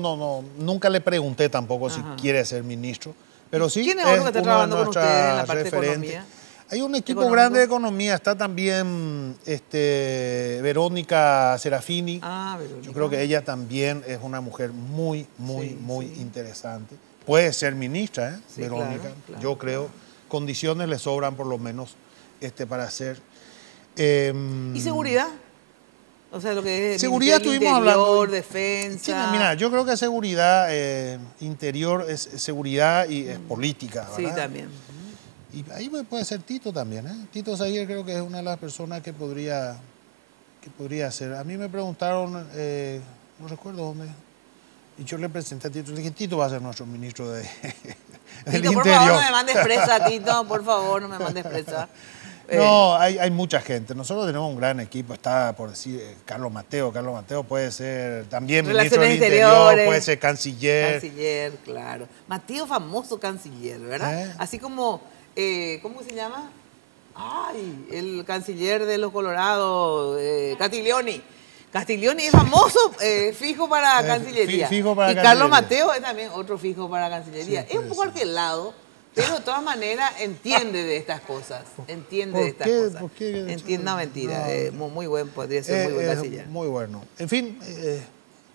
nunca le pregunté tampoco si quiere ser ministro. Pero sí, ¿quién es otro que está trabajando con ustedes en la parte de economía? Hay un equipo grande de economía, está también Verónica Serafini. Verónica. Yo creo que ella también es una mujer muy interesante. Puede ser ministra, Verónica, claro. Yo creo. Condiciones le sobran por lo menos para ser. ¿Y seguridad? O sea, lo que es seguridad estuvimos hablando. Defensa. Sí, mira, yo creo que seguridad interior es seguridad y es política, ¿verdad? Sí, también. Y ahí puede ser Tito también, Tito Zaguer creo que es una de las personas que podría ser. A mí me preguntaron, no recuerdo dónde, y yo le presenté a Tito, le dije, Tito va a ser nuestro ministro del Tito, Interior. Por favor, no me mandes presa, Tito, por favor, no me mandes presa. No, hay mucha gente. Nosotros tenemos un gran equipo. Está, por decir, Carlos Mateo. Carlos Mateo puede ser también ministro del Interior, puede ser canciller. Canciller, claro. Mateo, famoso canciller, ¿verdad? Así como, ¿cómo se llama? Ay, el canciller de los Colorados, Castiglioni. Castiglioni es famoso, fijo para Cancillería. Fijo para y Cancillería. Carlos Mateo es también otro fijo para Cancillería. Sí, es un poco arquelado, pero de todas maneras entiende de estas cosas. Entiende de estas cosas. ¿Por qué? Entiende, no, mentira. Muy buen, podría ser muy buen canciller. Muy bueno. En fin.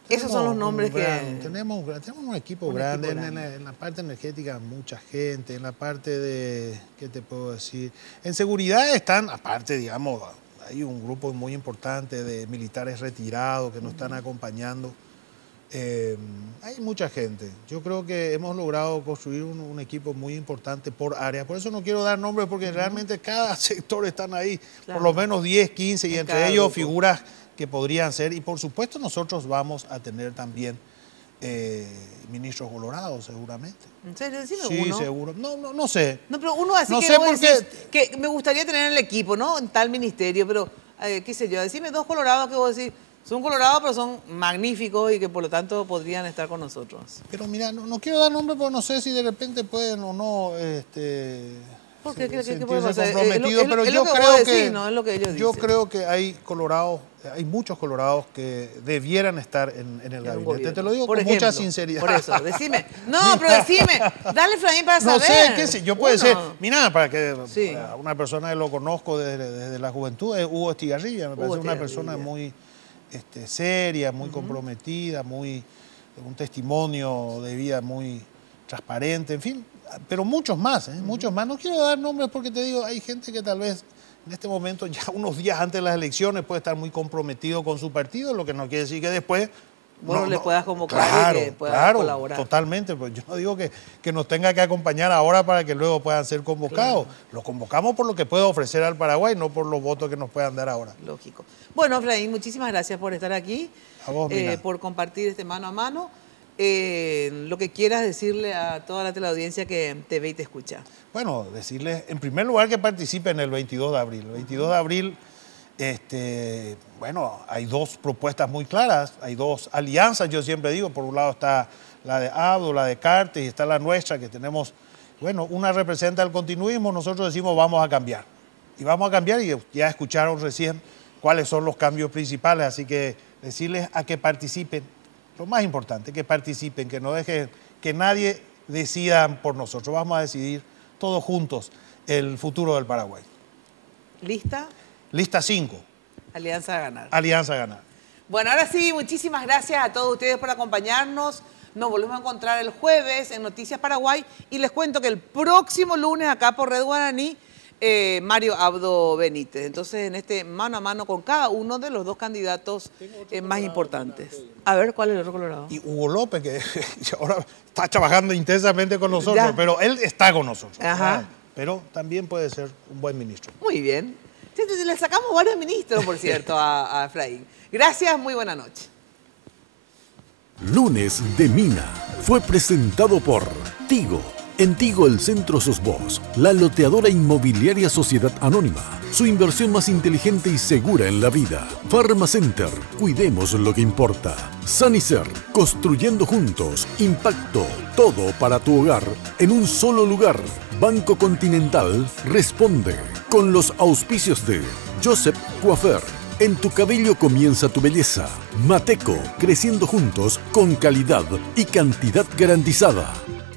Esos son los nombres que... Tenemos un equipo grande. En la parte energética, mucha gente. En la parte de... ¿Qué te puedo decir? En seguridad están, aparte, digamos, hay un grupo muy importante de militares retirados que nos están acompañando. Hay mucha gente. Yo creo que hemos logrado construir un equipo muy importante por área. Por eso no quiero dar nombres, porque realmente cada sector están ahí. Claro. Por lo menos 10, 15, y entre ellos figuras que podrían ser. Y por supuesto nosotros vamos a tener también ministros colorados, seguramente. ¿En serio? Decime sí, uno. Seguro. No sé. No, pero uno así no que sé vos por decís que me gustaría tener en el equipo, ¿no? En tal ministerio, pero qué sé yo, decime 2 colorados que vos decís, son colorados pero son magníficos y que por lo tanto podrían estar con nosotros. Pero mira, no quiero dar nombre porque no sé si de repente pueden o no ¿Por qué? ¿Qué puede pasar? Pero yo creo que no es lo que ellos yo dicen. creo que hay colorados, hay muchos colorados que debieran estar en el gabinete. Te lo digo con mucha sinceridad. Por eso, decime. No, pero decime. Dale, Efraín, para saber. No sé, qué sé, yo puede ser. Mira, para que una persona que lo conozco desde la juventud es Hugo Estigarribia. Me parece una persona muy seria, muy comprometida, un testimonio de vida muy transparente, en fin. Pero muchos más, muchos más. No quiero dar nombres porque te digo, hay gente que tal vez en este momento, ya unos días antes de las elecciones, puede estar muy comprometido con su partido, lo que no quiere decir que después... Bueno, le puedas convocar y que puedas colaborar. Totalmente. Pues yo no digo que nos tenga que acompañar ahora para que luego puedan ser convocados. Claro. Los convocamos por lo que puede ofrecer al Paraguay, no por los votos que nos puedan dar ahora. Lógico. Bueno, Efraín, muchísimas gracias por estar aquí, a vos, por compartir mano a mano. Lo que quieras decirle a toda la teleaudiencia que te ve y te escucha. Bueno, decirles en primer lugar que participen el 22 de abril. El 22 de abril, bueno, hay 2 propuestas muy claras, hay 2 alianzas, yo siempre digo. Por un lado está la de ABDO, la de Cartes, y está la nuestra, que tenemos, bueno, una representa el continuismo, nosotros decimos vamos a cambiar. Y vamos a cambiar, y ya escucharon recién cuáles son los cambios principales, así que decirles a que participen. Lo más importante, que participen, que no dejen que nadie decida por nosotros. Vamos a decidir todos juntos el futuro del Paraguay. ¿Lista? Lista 5. Alianza a ganar. Alianza a ganar. Bueno, ahora sí, muchísimas gracias a todos ustedes por acompañarnos. Nos volvemos a encontrar el jueves en Noticias Paraguay. Y les cuento que el próximo lunes acá por Red Guaraní, Mario Abdo Benítez. Entonces, en este mano a mano con cada uno de los 2 candidatos más importantes. A ver, ¿cuál es el otro colorado? Y Hugo López, que ahora está trabajando intensamente con nosotros, pero él está con nosotros. Ajá. Pero también puede ser un buen ministro. Muy bien. Entonces, le sacamos varios ministros, por cierto, a Efraín. Gracias, muy buena noche. Lunes de Mina fue presentado por Tigo. En Tigo el centro sos vos, la loteadora inmobiliaria Sociedad Anónima. Su inversión más inteligente y segura en la vida. Pharmacenter, cuidemos lo que importa. Sanicer, construyendo juntos. Impacto, todo para tu hogar en un solo lugar. Banco Continental responde con los auspicios de Joseph Coiffeur. En tu cabello comienza tu belleza. Mateco, creciendo juntos con calidad y cantidad garantizada.